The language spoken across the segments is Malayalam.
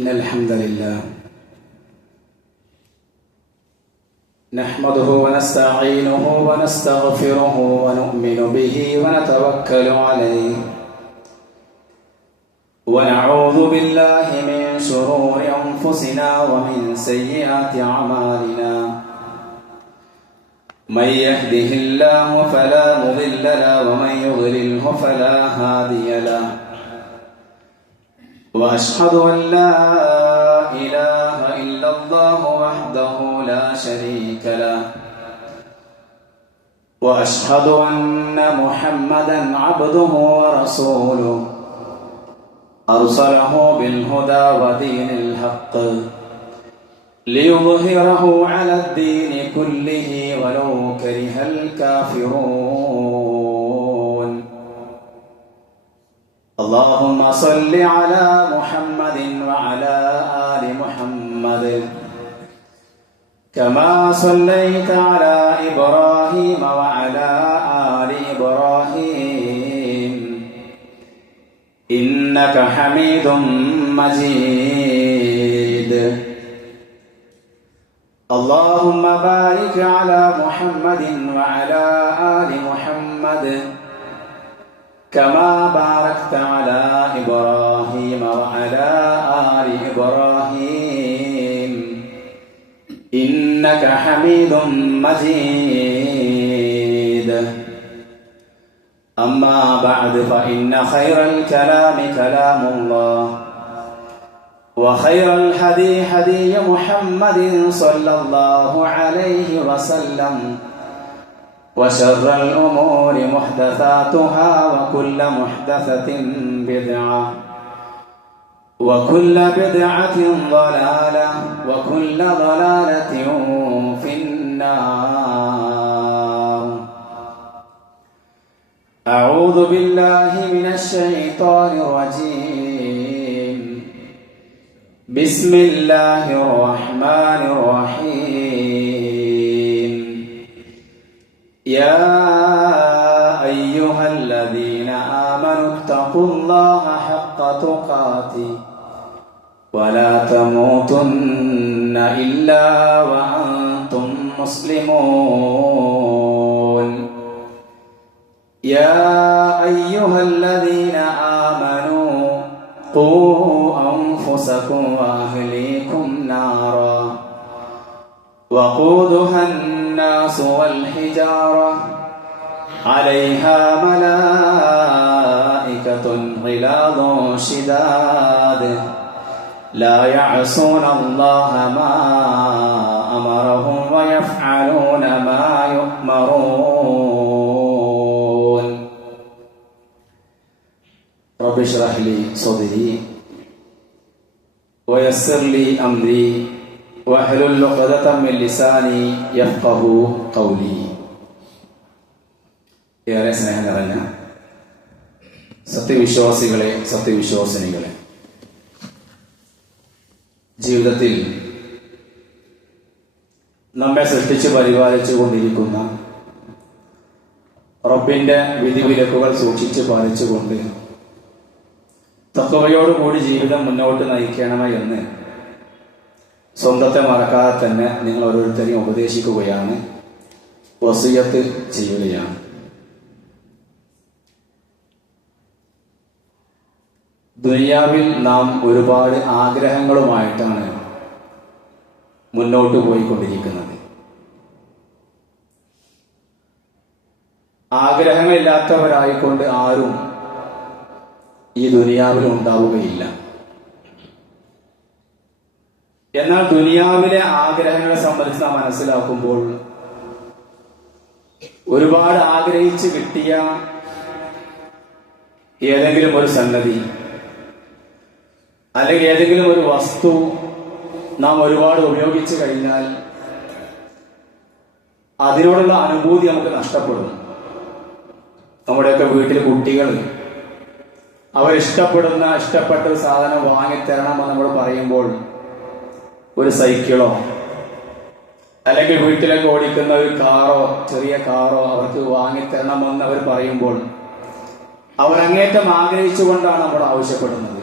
إن الحمد لله نحمده ونستعينه ونستغفره ونؤمن به ونتوكل عليه ونعوذ بالله من شرور أنفسنا ومن سيئات أعمالنا من يهده الله فلا مضل له ومن يضلله فلا هادي له وأشهد أن لا إله إلا الله وحده لا شريك له وأشهد أن محمدا عبده ورسوله أرسله بالهدى ودين الحق ليظهره على الدين كله ولو كره الكافرون اللهم صل على محمد وعلى آل محمد كما صليت على إبراهيم وعلى آل إبراهيم إنك حميد مجيد اللهم بارك على محمد وعلى آل محمد كما باركت على إبراهيم وعلى آل إبراهيم إنك حميد مجيد أما بعد فإن خير الكلام كلام الله وخير الهدي هدي محمد صلى الله عليه وسلم وشر الأمور محدثاتها وكل محدثة بدعة وكل بدعة ضلالة وكل ضلالة في النار أعوذ بالله من الشيطان الرجيم بسم الله الرحمن الرحيم يا أيها الذين آمنوا اتقوا الله حق تقاته ولا تموتن إلا وأنتم مسلمون يا أيها الذين آمنوا قوا أنفسكم وأهليكم نارا وقودها الناس والحجارة عليها ملائكة غلاظ شداد لا يعصون الله ما أمرهم ويفعلون ما يؤمرون رب اشرح لي صدري ويسر لي أمري വഹ്ലുൽ ഉഖ്ദതം മിൻ ലിസാനി യഫ്ഖഹു ഖൗലി. ഏറെ സ്നേഹം നിറഞ്ഞ സത്യവിശ്വാസികളെ, സത്യവിശ്വാസിനികളെ, ജീവിതത്തിൽ നമ്മെ സൃഷ്ടിച്ച് പരിപാലിച്ചു കൊണ്ടിരിക്കുന്ന റബ്ബിന്റെ വിധിവിലക്കുകൾ സൂക്ഷിച്ച് പാലിച്ചുകൊണ്ട് തഖ്വയോടുകൂടി ജീവിതം മുന്നോട്ട് നയിക്കണമേ എന്ന് സ്വന്തത്തെ മറക്കാതെ തന്നെ നിങ്ങൾ ഓരോരുത്തരെയും ഉപദേശിക്കുകയാണ്, വസിയത്ത് ചെയ്യുകയാണ്. ദുനിയാവിൽ നാം ഒരുപാട് ആഗ്രഹങ്ങളുമായിട്ടാണ് മുന്നോട്ട് പോയിക്കൊണ്ടിരിക്കുന്നത്. ആഗ്രഹങ്ങളില്ലാത്തവരായിക്കൊണ്ട് ആരും ഈ ദുനിയാവിൽ ഉണ്ടാവുകയില്ല. എന്നാൽ ദുനിയാവിലെ ആഗ്രഹങ്ങളെ സംബന്ധിച്ച് നാം മനസ്സിലാക്കുമ്പോൾ ഒരുപാട് ആഗ്രഹിച്ച് കിട്ടിയ ഏതെങ്കിലും ഒരു സംഗതി അല്ലെങ്കിൽ ഏതെങ്കിലും ഒരു വസ്തു നാം ഒരുപാട് ഉപയോഗിച്ചു കഴിഞ്ഞാൽ അതിനോടുള്ള അനുഭൂതി നമുക്ക് നഷ്ടപ്പെടും. നമ്മുടെയൊക്കെ വീട്ടിൽ കുട്ടികൾ ഇഷ്ടപ്പെട്ട ഒരു സാധനം വാങ്ങിത്തരണമെന്ന് നമ്മൾ പറയുമ്പോൾ, ഒരു സൈക്കിളോ അല്ലെങ്കിൽ വീട്ടിലേക്ക് ഓടിക്കുന്ന ഒരു കാറോ, ചെറിയ കാറോ അവർക്ക് വാങ്ങിത്തരണമെന്ന് അവർ പറയുമ്പോൾ അവർ അങ്ങേറ്റം ആഗ്രഹിച്ചുകൊണ്ടാണ് നമ്മൾ ആവശ്യപ്പെടുന്നത്.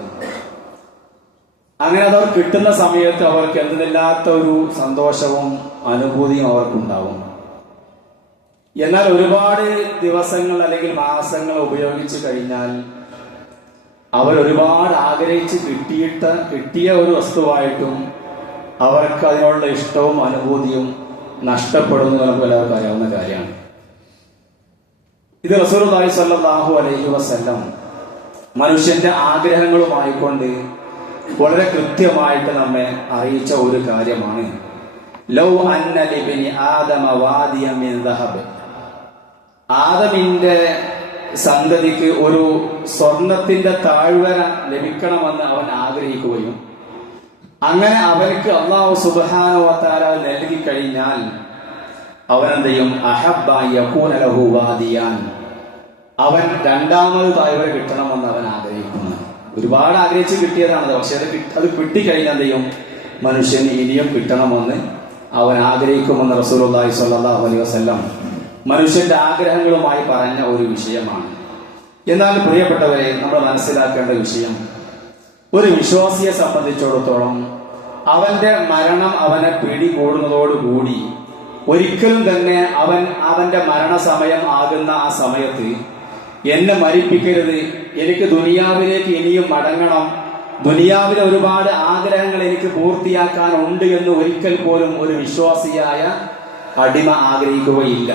അങ്ങനെ അതവർ കിട്ടുന്ന സമയത്ത് അവർക്ക് എന്തില്ലാത്ത ഒരു സന്തോഷവും അനുഭൂതിയും അവർക്കുണ്ടാവും. എന്നാൽ ഒരുപാട് ദിവസങ്ങൾ അല്ലെങ്കിൽ മാസങ്ങൾ ഉപയോഗിച്ച് കഴിഞ്ഞാൽ അവർ ഒരുപാട് ആഗ്രഹിച്ച് കിട്ടിയ ഒരു വസ്തുവായിട്ടും അവർക്ക് അതിനുള്ള ഇഷ്ടവും അനുഭൂതിയും നഷ്ടപ്പെടുന്നു. നമുക്ക് എല്ലാവർക്കും അറിയാവുന്ന കാര്യമാണ്. ഇത് റസൂലുള്ളാഹി സ്വല്ലല്ലാഹു അലൈഹി വസല്ലം മനുഷ്യന്റെ ആഗ്രഹങ്ങളുമായിക്കൊണ്ട് വളരെ കൃത്യമായിട്ട് നമ്മെ അറിയിച്ച ഒരു കാര്യമാണ്. ലൗ അന്ന ലിബ്നി ആദമ വാദിയ മിൻ ദഹബ്, ആദമിന്റെ സന്തതിക്ക് ഒരു സ്വർണത്തിന്റെ താഴ്വര ലഭിക്കണമെന്ന് അവൻ ആഗ്രഹിക്കുകയും അങ്ങനെ അവർക്ക് അല്ലാഹു സുബ്ഹാനഹു വ തആല നൽകി കഴിഞ്ഞാൽ അവനെന്ത് ചെയ്യും? അഹബ്ബ യകൂന ലഹു വാദിയാൻ, അവൻ രണ്ടാമത് താഴ്വര കിട്ടണമെന്ന് അവൻ ആഗ്രഹിക്കുന്നു. ഒരുപാട് ആഗ്രഹിച്ച് കിട്ടിയതാണത്. പക്ഷെ അത് കിട്ടിക്കഴിഞ്ഞാൽ എന്ത് ചെയ്യും? മനുഷ്യൻ ഇനിയും കിട്ടണമെന്ന് അവൻ ആഗ്രഹിക്കുമെന്ന് റസൂലുള്ളാഹി സ്വല്ലല്ലാഹു അലൈഹി വസല്ലം മനുഷ്യന്റെ ആഗ്രഹങ്ങളുമായി പറഞ്ഞ ഒരു വിഷയമാണ്. എന്നാൽ പ്രിയപ്പെട്ടവരെ, നമ്മൾ മനസ്സിലാക്കേണ്ട വിഷയം, ഒരു വിശ്വാസിയെ സംബന്ധിച്ചിടത്തോളം അവന്റെ മരണം അവനെ പിടികൂടുന്നതോടുകൂടി ഒരിക്കലും തന്നെ അവന്റെ മരണസമയം ആകുന്ന ആ സമയത്ത് എന്നെ മരിപ്പിക്കരുത്, എനിക്ക് ദുനിയാവിലേക്ക് ഇനിയും മടങ്ങണം, ദുനിയാവിലെ ഒരുപാട് ആഗ്രഹങ്ങൾ എനിക്ക് പൂർത്തിയാക്കാനുണ്ട് എന്ന് ഒരിക്കൽ പോലും ഒരു വിശ്വാസിയായ അടിമ ആഗ്രഹിക്കുകയില്ല.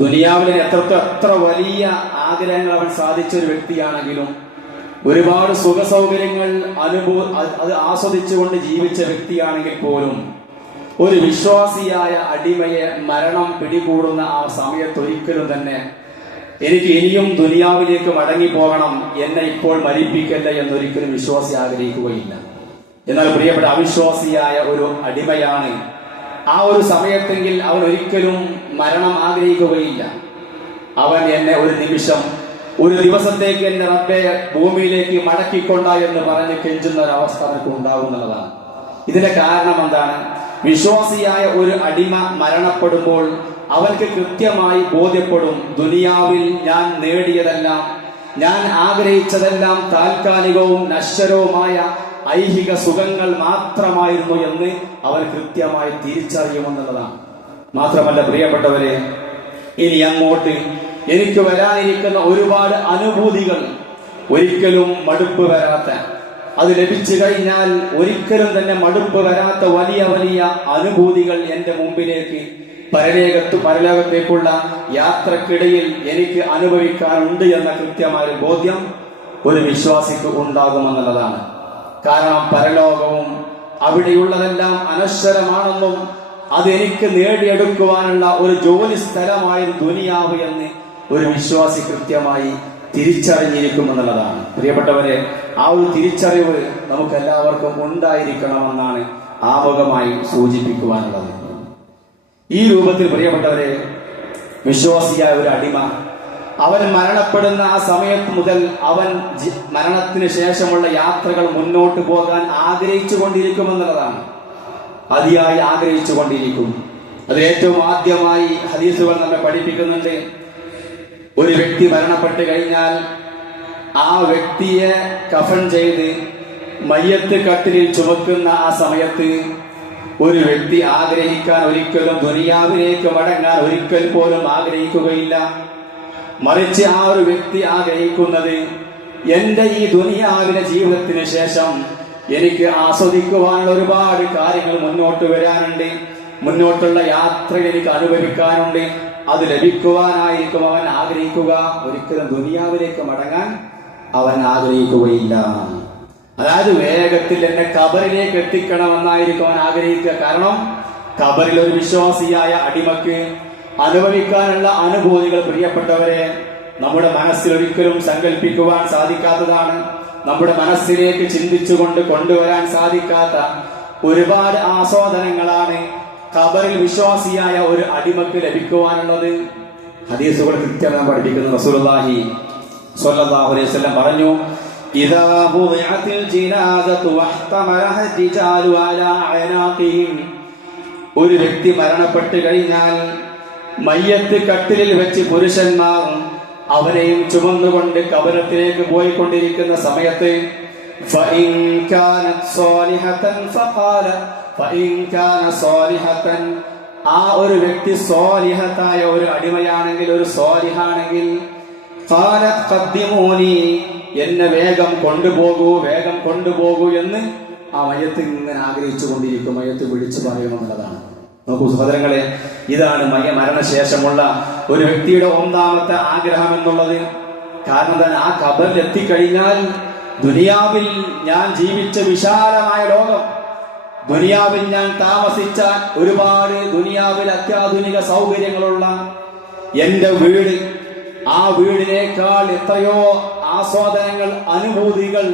ദുനിയാവിലെ എത്ര വലിയ ആഗ്രഹങ്ങൾ അവൻ സാധിച്ച ഒരു വ്യക്തിയാണെങ്കിലും, ഒരുപാട് സുഖ സൗകര്യങ്ങൾ അത് ആസ്വദിച്ചുകൊണ്ട് ജീവിച്ച വ്യക്തിയാണെങ്കിൽ പോലും ഒരു വിശ്വാസിയായ അടിമയെ മരണം പിടികൂടുന്ന ആ സമയത്ത് ഒരിക്കലും തന്നെ എനിക്ക് ഇനിയും ദുനിയാവിലേക്ക് മടങ്ങി പോകണം, എന്നെ ഇപ്പോൾ മരിപ്പിക്കല്ല എന്നൊരിക്കലും വിശ്വാസി ആഗ്രഹിക്കുകയില്ല. എന്നാൽ പ്രിയപ്പെട്ട അവിശ്വാസിയായ ഒരു അടിമയാണ് ആ ഒരു സമയത്തെങ്കിൽ അവൻ ഒരിക്കലും മരണം ആഗ്രഹിക്കുകയില്ല. അവൻ എന്നെ ഒരു നിമിഷം, ഒരു ദിവസത്തേക്ക് എന്റെ റബ്ബെ ഭൂമിയിലേക്ക് മടക്കിക്കൊണ്ട എന്ന് പറഞ്ഞ് കെഞ്ചുന്ന ഒരവസ്ഥ അവർക്ക് ഉണ്ടാകുന്നതാണ്. ഇതിന്റെ കാരണം എന്താണ്? വിശ്വാസിയായ ഒരു അടിമ മരണപ്പെടുമ്പോൾ അവർക്ക് കൃത്യമായി ബോധ്യപ്പെടും, ദുനിയാവിൽ ഞാൻ നേടിയതെല്ലാം, ഞാൻ ആഗ്രഹിച്ചതെല്ലാം താൽക്കാലികവും നശ്വരവുമായ ഐഹിക സുഖങ്ങൾ മാത്രമായിരുന്നു എന്ന് അവർ കൃത്യമായി തിരിച്ചറിയുമെന്നുള്ളതാണ്. മാത്രമല്ല പ്രിയപ്പെട്ടവരെ, ഇനി അങ്ങോട്ട് എനിക്ക് വരാനിരിക്കുന്ന ഒരുപാട് അനുഭൂതികൾ ഒരിക്കലും മടുപ്പ് വരാത്ത, അത് ലഭിച്ചു കഴിഞ്ഞാൽ ഒരിക്കലും തന്നെ മടുപ്പ് വരാത്ത വലിയ വലിയ അനുഭൂതികൾ എന്റെ മുമ്പിലേക്ക് പരലോകത്തേക്കുള്ള യാത്രക്കിടയിൽ എനിക്ക് അനുഭവിക്കാനുണ്ട് എന്ന കൃത്യമായ ബോധ്യം ഒരു വിശ്വാസിക്ക് ഉണ്ടാകുമെന്നുള്ളതാണ്. കാരണം പരലോകവും അവിടെയുള്ളതെല്ലാം അനശ്വരമാണെന്നും അതെനിക്ക് നേടിയെടുക്കുവാനുള്ള ഒരു ജോലി സ്ഥലമായി ദുനിയാവ് എന്ന് ഒരു വിശ്വാസി കൃത്യമായി തിരിച്ചറിഞ്ഞിരിക്കുമെന്നുള്ളതാണ്. പ്രിയപ്പെട്ടവരെ, ആ ഒരു തിരിച്ചറിവ് നമുക്ക് എല്ലാവർക്കും ഉണ്ടായിരിക്കണമെന്നാണ് ആമുഖമായി സൂചിപ്പിക്കുവാനുള്ളത്. ഈ രൂപത്തിൽ പ്രിയപ്പെട്ടവരെ, വിശ്വാസിയായ ഒരു അടിമ അവൻ മരണപ്പെടുന്ന ആ സമയത്ത് മുതൽ അവൻ മരണത്തിന് ശേഷമുള്ള യാത്രകൾ മുന്നോട്ട് പോകാൻ ആഗ്രഹിച്ചു കൊണ്ടിരിക്കുമെന്നുള്ളതാണ്. അതിയായി ആഗ്രഹിച്ചു കൊണ്ടിരിക്കും. അത് ഏറ്റവും ആദ്യമായി ഹദീസുകൾ നമ്മെ പഠിപ്പിക്കുന്നുണ്ട്. ഒരു വ്യക്തി മരണപ്പെട്ട് കഴിഞ്ഞാൽ ആ വ്യക്തിയെ കഫൻ ചെയ്ത് മയ്യത്ത് കട്ടിലിൽ ചുമക്കുന്ന ആ സമയത്ത് ഒരു വ്യക്തി ആഗ്രഹിക്കാൻ ഒരിക്കലും ദുനിയാവിലേക്ക് മടങ്ങാൻ ഒരിക്കൽ പോലും ആഗ്രഹിക്കുകയില്ല. മറിച്ച് ആ ഒരു വ്യക്തി ആഗ്രഹിക്കുന്നത്, എന്റെ ഈ ദുനിയാവിലെ ജീവിതത്തിന് ശേഷം എനിക്ക് ആസ്വദിക്കുവാനുള്ള ഒരുപാട് കാര്യങ്ങൾ മുന്നോട്ട് വരാനുണ്ട്, മുന്നോട്ടുള്ള യാത്ര എനിക്ക് അനുഭവിക്കാനുണ്ട്, അത് ലഭിക്കുവാനായിരിക്കും അവൻ ആഗ്രഹിക്കുക. ഒരിക്കലും ദുനിയാവിലേക്ക് മടങ്ങാൻ അവൻ ആഗ്രഹിക്കുകയില്ല. അതായത് വേഗത്തിൽ എന്നെ ഖബറിലേക്ക് എത്തിക്കണമെന്നായിരിക്കും അവൻ ആഗ്രഹിക്കുക. കാരണം ഖബറിൽ ഒരു വിശ്വാസിയായ അടിമക്ക് അനുഭവിക്കാനുള്ള അനുഭൂതികൾ പ്രിയപ്പെട്ടവരെ നമ്മുടെ മനസ്സിൽ ഒരിക്കലും സങ്കല്പിക്കുവാൻ സാധിക്കാത്തതാണ്. നമ്മുടെ മനസ്സിലേക്ക് ചിന്തിച്ചുകൊണ്ട് കൊണ്ടുവരാൻ സാധിക്കാത്ത ഒരുപാട് ആസ്വാദനങ്ങളാണ് ഖബറിൽ വിശ്വാസിയായ ഒരു അടിമക്ക് ലഭിക്കുവാനുള്ളത്. ഹദീസുകൾ കൃത്യമായി പഠിപ്പിക്കുന്ന റസൂലുള്ളാഹി സ്വല്ലല്ലാഹു അലൈഹി വസല്ലം പറഞ്ഞു, ഇദാ ബുദിഅത്തിൽ ജിനാസതു വഹ്തമലഹ റിജാലു അലാ അനാഖിഹിം, ഒരു വ്യക്തി മരണപ്പെട്ട് കഴിഞ്ഞാൽ മയ്യത്ത് കട്ടിലിൽ വെച്ച് പുരുഷന്മാർ അവരെയും ചുമന്നുകൊണ്ട് കബറത്തിലേക്ക് പോയിക്കൊണ്ടിരിക്കുന്ന സമയത്ത് فإن كانت صالحة فقال فإن كان صالحة ആ ഒരു വ്യക്തി സ്വാലിഹത്തായ ഒരു അടിമയാണെങ്കിൽ, ഒരു സ്വാലിഹാണെങ്കിൽ, ഖാലത് ഖദ്ദിമൂനി, എന്നെ വേഗം കൊണ്ടുപോകൂ എന്ന് ആ മയ്യത്ത് ഇങ്ങനെ ആഗ്രഹിച്ചു കൊണ്ടിരിക്കും. മയ്യത്ത് വിളിച്ചു പറയുമെന്നുള്ളതാണ്. നോക്കൂ സഹോദരങ്ങളെ, ഇതാണ് മരണശേഷമുള്ള ഒരു വ്യക്തിയുടെ ഒന്നാമത്തെ ആഗ്രഹം എന്നുള്ളത്. കാരണം തന്നെ ആ ഖബറിൽ എത്തിക്കഴിഞ്ഞാൽ ദുനിയാവിൽ ഞാൻ ജീവിച്ച വിശാലമായ ലോകം, ദുനിയാവിൽ ഞാൻ താമസിച്ച ഒരുപാട് ദുനിയാവിൽ അത്യാധുനിക സൗകര്യങ്ങളുള്ള എന്റെ വീട്, ആ വീടിനേക്കാൾ എത്രയോ ആസ്വാദനങ്ങൾ, അനുഭൂതികൾ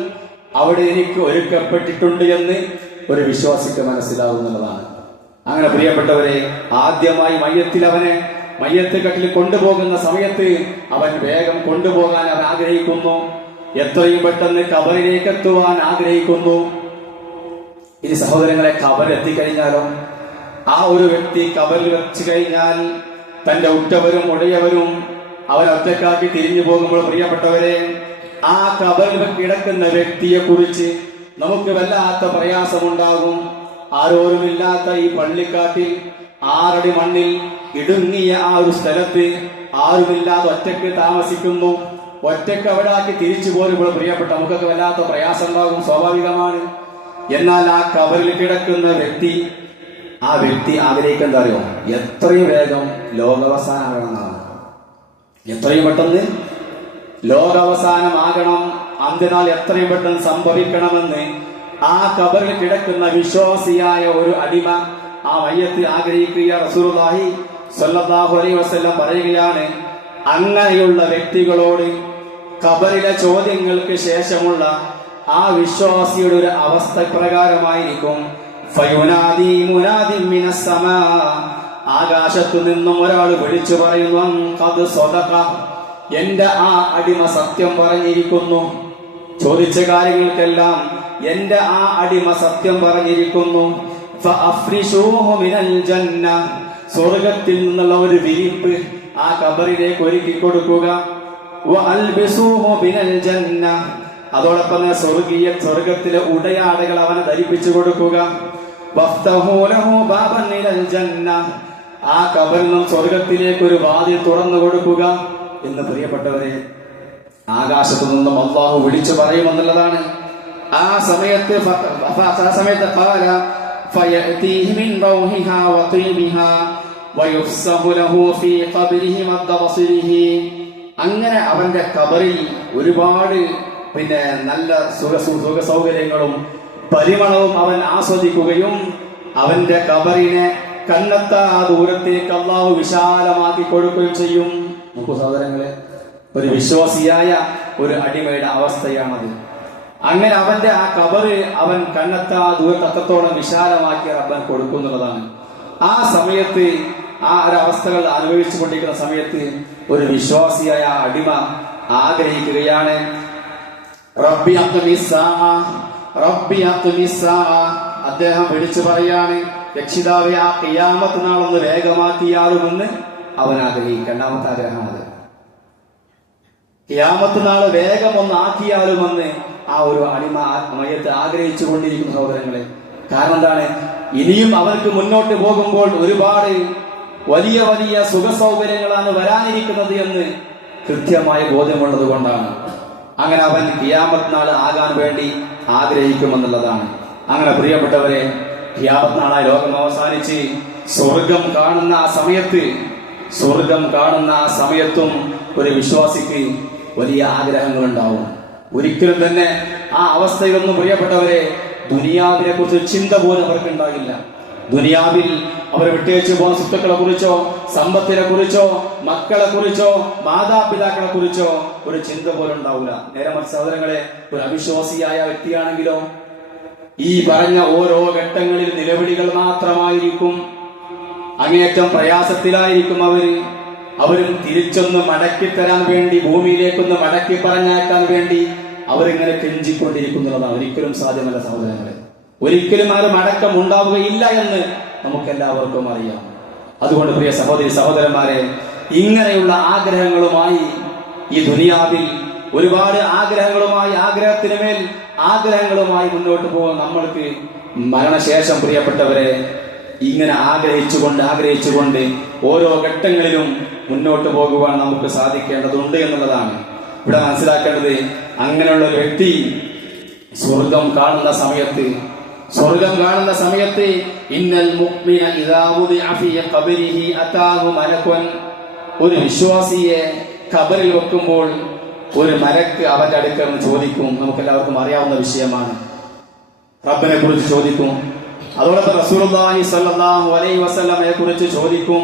അവിടെ എനിക്ക് ഒരുക്കപ്പെട്ടിട്ടുണ്ട് എന്ന് ഒരു വിശ്വാസിക്ക് മനസ്സിലാവുന്നതാണ്. അങ്ങനെ പ്രിയപ്പെട്ടവരെ, ആദ്യമായി മയ്യത്ത് കട്ടിൽ കൊണ്ടുപോകുന്ന സമയത്ത് അവൻ വേഗം കൊണ്ടുപോകാൻ അവൻ ആഗ്രഹിക്കുന്നു. എത്രയും പെട്ടെന്ന് ഖബറിലേക്ക് എത്തുവാൻ ആഗ്രഹിക്കുന്നു. ഇനി സഹോദരങ്ങളെ, ഖബറിൽ എത്തിക്കഴിഞ്ഞാലോ, ആ ഒരു വ്യക്തി ഖബറിൽ വെച്ച് കഴിഞ്ഞാൽ തന്റെ ഉറ്റവരും ഉടയവരും അവൻ ഒറ്റക്കാക്കി തിരിഞ്ഞു പോകുമ്പോൾ പ്രിയപ്പെട്ടവരെ, ആ ഖബറിൽ കിടക്കുന്ന വ്യക്തിയെ കുറിച്ച് നമുക്ക് വല്ലാത്ത പ്രയാസമുണ്ടാകും. ആരോരുമില്ലാത്ത ഈ പള്ളിക്കാട്ടിൽ 6 അടി മണ്ണിൽ ഇടുങ്ങിയ ആ ഒരു സ്ഥലത്ത് ആരുമില്ലാതെ ഒറ്റക്ക് താമസിക്കുന്നു. ഒറ്റക്ക് അവിടെ ആക്കി തിരിച്ചു പോരുമ്പോൾ പ്രിയപ്പെട്ട നമുക്കൊക്കെ വല്ലാത്ത പ്രയാസം ഉണ്ടാകും, സ്വാഭാവികമാണ്. എന്നാൽ ആ ഖബറിൽ കിടക്കുന്ന വ്യക്തി ആഗ്രഹിക്കുന്നത് അറിയോ? എത്രയും വേഗം ലോകാവസാനമാകണമെന്നാണ്. എത്രയും പെട്ടെന്ന് ലോകാവസാനമാകണം, അന്ത്യനാൾ എത്രയും പെട്ടെന്ന് സംഭവിക്കണമെന്ന് ആ ഖബറിൽ കിടക്കുന്ന വിശ്വാസിയായ ഒരു അടിമ, ആ മയ്യത്ത് ആഗ്രഹിക്കുക. റസൂലുള്ളാഹി സ്വല്ലല്ലാഹു അലൈഹി വസല്ലം പറയുകയാണ്, അങ്ങനെയുള്ള വ്യക്തികളോട് ഖബറിലെ ചോദ്യങ്ങൾക്ക് ശേഷമുള്ള ആ വിശ്വാസിയുടെ ഒരു അവസ്ഥ പ്രകാരമായിരിക്കും. ഫയുനാദി മുനാദിൻ മിനസ് സമാ, ആകാശത്തു നിന്നും ഒരാൾ വിളിച്ചു പറയുന്നു, ഖദ് സദഖ, എന്റെ ആ അടിമ സത്യം പറഞ്ഞിരിക്കുന്നു. ചോദിച്ച കാര്യങ്ങൾക്കെല്ലാം എന്റെ ആ അടിമ സത്യം പറഞ്ഞിരിക്കുന്നു. ഫഅഫ്രിശൂഹു മിനൽ ജന്ന, സ്വർഗ്ഗത്തിൽ നിന്നുള്ള ഒരു വിരിപ്പ് ആ ഖബറിലേക്ക് ഒരുക്കി കൊടുക്കുക. വഅൽബിസൂഹു മിനൽ ജന്ന, അതോടൊപ്പം സ്വർഗ്ഗത്തിലെ ഉടയാടകൾ അവനെ ധരിപ്പിച്ചു കൊടുക്കുക. വഫ്തഹൂ ലഹു ബാബൻ ഇലൽ ജന്ന, ആ ഖബറിൽ നിന്നും സ്വർഗ്ഗത്തിലേക്ക് ഒരു വാതിൽ തുറന്നു കൊടുക്കുക എന്ന് പ്രിയപ്പെട്ടവരെ ആകാശത്തു നിന്നും അല്ലാഹു വിളിച്ചു പറയുമെന്നുള്ളതാണ്. ആ സമയത്ത് ഖാല ഫയഅതീഹി മിൻ റൗഹിഹാ വതീബിഹാ വയുഫ്സഹു ലഹു ഫീ ഖബ്രിഹി മദ്ദ ബസ്രിഹി, അങ്ങനെ അവന്റെ ഖബറിൽ ഒരുപാട് നല്ല സുഖ സൗകര്യങ്ങളും പരിമളവും അവൻ ആസ്വദിക്കുകയും അവന്റെ ഖബറിനെ കണ്ണെത്താ ദൂരത്തേക്ക് അല്ലാഹു വിശാലമാക്കി കൊടുക്കുകയും ചെയ്യും. നോക്കൂ സഹോദരങ്ങളെ, ഒരു വിശ്വാസിയായ ഒരു അടിമയുടെ അവസ്ഥയാണത്. അങ്ങനെ അവന്റെ ആ ഖബറ് അവൻ കണ്ണെത്താ ദൂരത്ത് അത്രത്തോളം വിശാലമാക്കി റബ്ബൻ കൊടുക്കുന്നുള്ളതാണ്. ആ സമയത്ത് ആ ഒരവസ്ഥകൾ അനുഭവിച്ചു കൊണ്ടിരിക്കുന്ന സമയത്ത് ഒരു വിശ്വാസിയായ അടിമ ആഗ്രഹിക്കുകയാണ്, റബ്ബി അഖ്മിസ്സാ, റബ്ബി അഖ്മിസ്സാ. അദ്ദേഹം വിളിച്ചു പറയാണ്, രക്ഷിതാവെ ആ ഖിയാമത്ത് നാളൊന്ന് വേഗമാക്കിയാലുമെന്ന് അവൻ ആഗ്രഹിക്കും. രണ്ടാമത്തെ ആഗ്രഹമാണത്. ഖിയാമത്ത് നാൾ വേഗം ഒന്ന് ആക്കിയാലുമെന്ന് ആ ഒരു അടിമ മയ്യത്ത് ആഗ്രഹിച്ചു കൊണ്ടിരിക്കുന്ന സഹോദരങ്ങളെ. കാരണം എന്താണ്? ഇനിയും അവർക്ക് മുന്നോട്ട് പോകുമ്പോൾ ഒരുപാട് വലിയ വലിയ സുഖ സൗകര്യങ്ങളാണ് വരാനിരിക്കുന്നത് എന്ന് കൃത്യമായ ബോധ്യമുള്ളത് കൊണ്ടാണ്. അങ്ങനെ അവൻ ഖിയാമത്ത് നാൾ ആകാൻ വേണ്ടി ആഗ്രഹിക്കുമെന്നുള്ളതാണ്. അങ്ങനെ പ്രിയപ്പെട്ടവരെ, ഖിയാമത്ത് നാളായി ലോകം അവസാനിച്ച് സ്വർഗം കാണുന്ന ആ സമയത്തും ഒരു വിശ്വാസിക്ക് വലിയ ആഗ്രഹങ്ങൾ ഉണ്ടാവും. ഒരിക്കലും തന്നെ ആ അവസ്ഥയിലൊന്നും പ്രിയപ്പെട്ടവരെ ദുനിയാവിനെ കുറിച്ച് ചിന്ത പോലും അവർക്ക് ഉണ്ടാകില്ല. ദുനിയാവിൽ അവർ വിട്ടേച്ചു പോകുന്ന സ്വത്തുക്കളെ കുറിച്ചോ സമ്പത്തിനെ കുറിച്ചോ മക്കളെ കുറിച്ചോ മാതാപിതാക്കളെ കുറിച്ചോ ഒരു ചിന്ത പോലും ഉണ്ടാവില്ല. നേരെ മറിച്ച് സഹോദരങ്ങളെ, ഒരു അവിശ്വാസിയായ വ്യക്തിയാണെങ്കിലോ ഈ പറഞ്ഞ ഓരോ ഘട്ടങ്ങളിൽ നിലവിളികൾ മാത്രമായിരിക്കും. അങ്ങേയറ്റം പ്രയാസത്തിലായിരിക്കും അവരും തിരിച്ചൊന്ന് മടക്കിത്തരാൻ വേണ്ടി, ഭൂമിയിലേക്കൊന്ന് മടക്കി പറഞ്ഞേക്കാൻ വേണ്ടി അവരിങ്ങനെ കെഞ്ചിക്കൊണ്ടിരിക്കുന്നതാണ്. ഒരിക്കലും സാധ്യമല്ല സഹോദരങ്ങളെ. ഒരിക്കലും ആ മടക്കം ഉണ്ടാവുകയില്ല എന്ന് നമുക്കെല്ലാവർക്കും അറിയാം. അതുകൊണ്ട് പ്രിയ സഹോദരി സഹോദരന്മാരെ, ഇങ്ങനെയുള്ള ആഗ്രഹങ്ങളുമായി ഈ ദുനിയാവിൽ ഒരുപാട് ആഗ്രഹങ്ങളുമായി, ആഗ്രഹത്തിന് മേൽ ആഗ്രഹങ്ങളുമായി മുന്നോട്ട് പോകും. നമ്മൾക്ക് മരണശേഷം പ്രിയപ്പെട്ടവരെ ഇങ്ങനെ ആഗ്രഹിച്ചുകൊണ്ട് ഓരോ ഘട്ടങ്ങളിലും മുന്നോട്ട് പോകുവാൻ നമുക്ക് സാധിക്കേണ്ടതുണ്ട് എന്നുള്ളതാണ് ഇവിടെ മനസ്സിലാക്കേണ്ടത്. അങ്ങനെയുള്ള ഒരു വ്യക്തി സ്വർഗം കാണുന്ന സമയത്ത് ഇന്നൽ മുഅ്മിന ഇദാ വുദിഅ ഫീ ഖബരിഹി അതാഹു മലകുൻ, ഒരു വിശ്വാസിയെ ഖബറിൽ വെക്കുമ്പോൾ ഒരു മലക്ക് അവന്റെ അടുക്കൽ നിന്ന് ചോദിക്കും. നമുക്ക് എല്ലാവർക്കും അറിയാവുന്ന വിഷയമാണ്. റബ്ബിനെ കുറിച്ച് ചോദിക്കും. അതോടൊപ്പം റസൂലുള്ളാഹി സ്വല്ലല്ലാഹു അലൈഹി വസല്ലമയെ കുറിച്ച് ചോദിക്കും.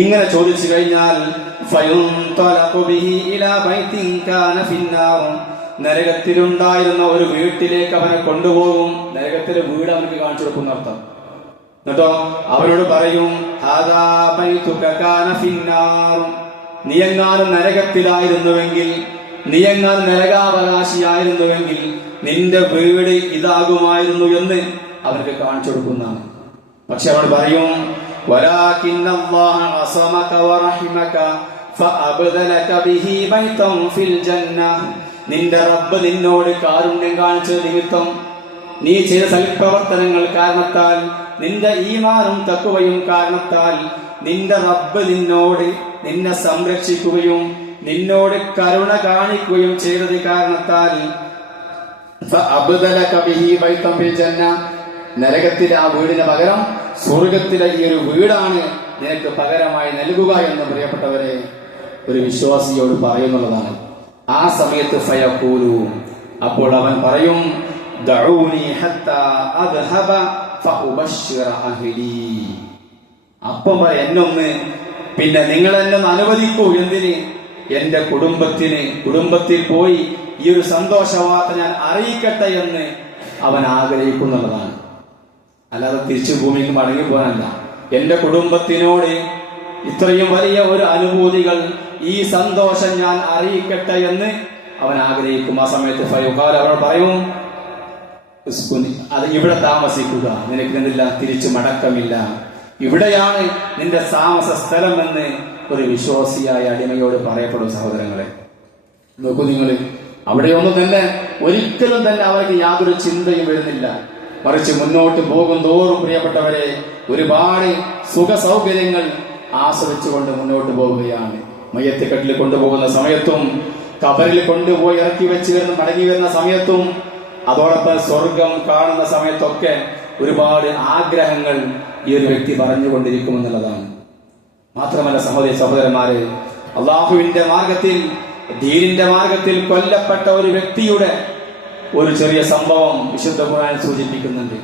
ഇങ്ങനെ ചോദിച്ചു കഴിഞ്ഞാൽ ഫയുൻതലഖു ബിഹി ഇലാ ബൈത്തിൻ കാന ഫിന്നാർ, നരകത്തിലുണ്ടായിരുന്ന ഒരു വീട്ടിലേക്ക് അവനെ കൊണ്ടുപോകും. നരകത്തിലെ വീട് അവനക്ക് കാണിച്ചു കൊടുക്കുന്ന അർത്ഥം. എന്നിട്ടോ അവനോട് പറയും ഹാദാ ബൈതുക കാന ഫിന്നാർ, നീയെങ്ങാനും നരകത്തിലായിരുന്നുവെങ്കിൽ, നീയെങ്ങാനും നരകാവകാശിയായിരുന്നുവെങ്കിൽ നിന്റെ വീട് ഇതാകുമായിരുന്നു എന്ന് അവർക്ക് കാണിച്ചു കൊടുക്കുന്നതാണ്. പക്ഷെ അവൻ പറയും വലാകിന്നല്ലാഹ അസമക വറഹിമക ഫഅബ്ദലക ബിഹി ബൈതൻ ഫിൽ ജന്ന, നിന്റെ റബ്ബ് നിന്നോട് കാരുണ്യം കാണിച്ച നിമിത്തം, നീ ചെയ്ത സൽപ്രവർത്തനങ്ങൾ കാരണത്താൽ, നിന്റെ ഈമാനും തഖ്വയും കാരണത്താൽ നിന്റെ റബ്ബ് നിന്നെ സംരക്ഷിക്കുകയും നിന്നോട് കരുണ കാണിക്കുകയും ചെയ്തത് കാരണത്താൽ ഫഅബ്ദലക ബിഹി ബൈതൻ ഫിൽ ജന്ന, നരകത്തിലെ ആ വീടിന് പകരം സ്വർഗത്തിലെ ഈ ഒരു വീടാണ് നിനക്ക് പകരമായി നൽകുക എന്ന് പ്രിയപ്പെട്ടവരെ ഒരു വിശ്വാസിയോട് പറയുന്നുള്ളതാണ്. ആ സമയത്ത് ഫയഖൂലു, അപ്പോൾ അവൻ പറയും ദഊനി ഹത്താ അദ്ഹബ ഫഉബശ്ശിറ അഹ്ലി, അപ്പം എന്നൊന്ന് പിന്നെ നിങ്ങൾ എന്നെ അനുവദിക്കൂ. എന്തിന്? എന്റെ കുടുംബത്തിൽ പോയി ഈ ഒരു സന്തോഷ വാർത്ത ഞാൻ അറിയിക്കട്ടെ എന്ന് അവൻ ആഗ്രഹിക്കുന്നുള്ളതാണ്. അല്ലാതെ തിരിച്ചു ഭൂമിക്ക് മടങ്ങി പോകാനല്ല. എന്റെ കുടുംബത്തിനോട് ഇത്രയും വലിയ ഒരു അനുഭൂതികൾ, ഈ സന്തോഷം ഞാൻ അറിയിക്കട്ടെ എന്ന് അവൻ ആഗ്രഹിക്കും. ആ സമയത്ത് ഫയുഖാൽ, അവൻ പറയും അത് ഇവിടെ താമസിക്കുക, നിനക്ക് എന്തില്ല തിരിച്ചു മടക്കമില്ല, ഇവിടെയാണ് നിന്റെ താമസ സ്ഥലം എന്ന് ഒരു വിശ്വാസിയായ അടിമയോട് പറയപ്പെടും. സഹോദരങ്ങളെ നോക്കൂ നിങ്ങൾ, അവിടെയൊന്നും തന്നെ ഒരിക്കലും തന്നെ അവർക്ക് യാതൊരു ചിന്തയും വരുന്നില്ല. മറിച്ച് മുന്നോട്ട് പോകും തോറും പ്രിയപ്പെട്ടവരെ ഒരുപാട് സുഖ സൗകര്യങ്ങൾ ആസ്വദിച്ചുകൊണ്ട് മുന്നോട്ട് പോവുകയാണ്. മയ്യത്തുകെട്ടിൽ കൊണ്ടുപോകുന്ന സമയത്തും ഖബറിൽ കൊണ്ടുപോയി ഇറക്കി വെച്ച് മടങ്ങി വരുന്ന സമയത്തും അതോടൊപ്പം സ്വർഗം കാണുന്ന സമയത്തൊക്കെ ഒരുപാട് ആഗ്രഹങ്ങൾ ഈ ഒരു വ്യക്തി പറഞ്ഞുകൊണ്ടിരിക്കുമെന്നുള്ളതാണ്. മാത്രമല്ല സഹോദരന്മാരെ, അള്ളാഹുവിന്റെ മാർഗത്തിൽ, ദീനിന്റെ മാർഗത്തിൽ കൊല്ലപ്പെട്ട ഒരു വ്യക്തിയുടെ ഒരു ചെറിയ സംഭവം വിശുദ്ധ ഖുർആൻ സൂചിപ്പിക്കുന്നുണ്ട്.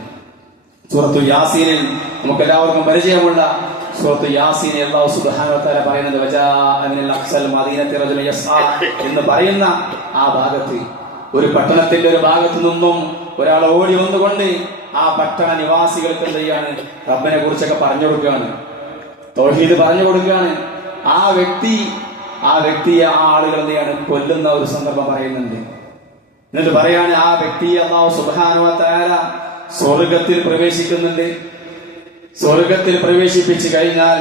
സൂറത്തു യാസീനിൽ നമുക്ക് എല്ലാവർക്കും പരിചയമുള്ള സൂറത്തു യാസീനിൽ അല്ലാഹു സുബ്ഹാനഹു വ തആല പറയുന്നത് വജാഅ മിനൽ അഖ്സൽ മദീനത്തി റജുലുൻ യസ്ആ എന്ന് പറയുന്ന ആ ഭാഗത്ത്, ഒരു പട്ടണത്തിന്റെ ഒരു ഭാഗത്തു നിന്നും ഒരാൾ ഓടി വന്നുകൊണ്ട് ആ പട്ടണ നിവാസികൾക്ക് എന്ത് ചെയ്യാണ്? റബ്ബിനെ കുറിച്ചൊക്കെ പറഞ്ഞു കൊടുക്കുകയാണ്, തൗഹീദ് പറഞ്ഞു കൊടുക്കുകയാണ്. ആ വ്യക്തിയെ ആ ആളുകൾ എന്ത് ചെയ്യാണ്? കൊല്ലുന്ന ഒരു സന്ദർഭം പറയുന്നുണ്ട്. എന്നിട്ട് പറയാണ് ആ വ്യക്തിയെ അല്ലാഹു സുബ്ഹാനഹു വ തആല സ്വർഗത്തിൽ പ്രവേശിക്കുന്നുണ്ട്. സ്വർഗത്തിൽ പ്രവേശിപ്പിച്ചു കഴിഞ്ഞാൽ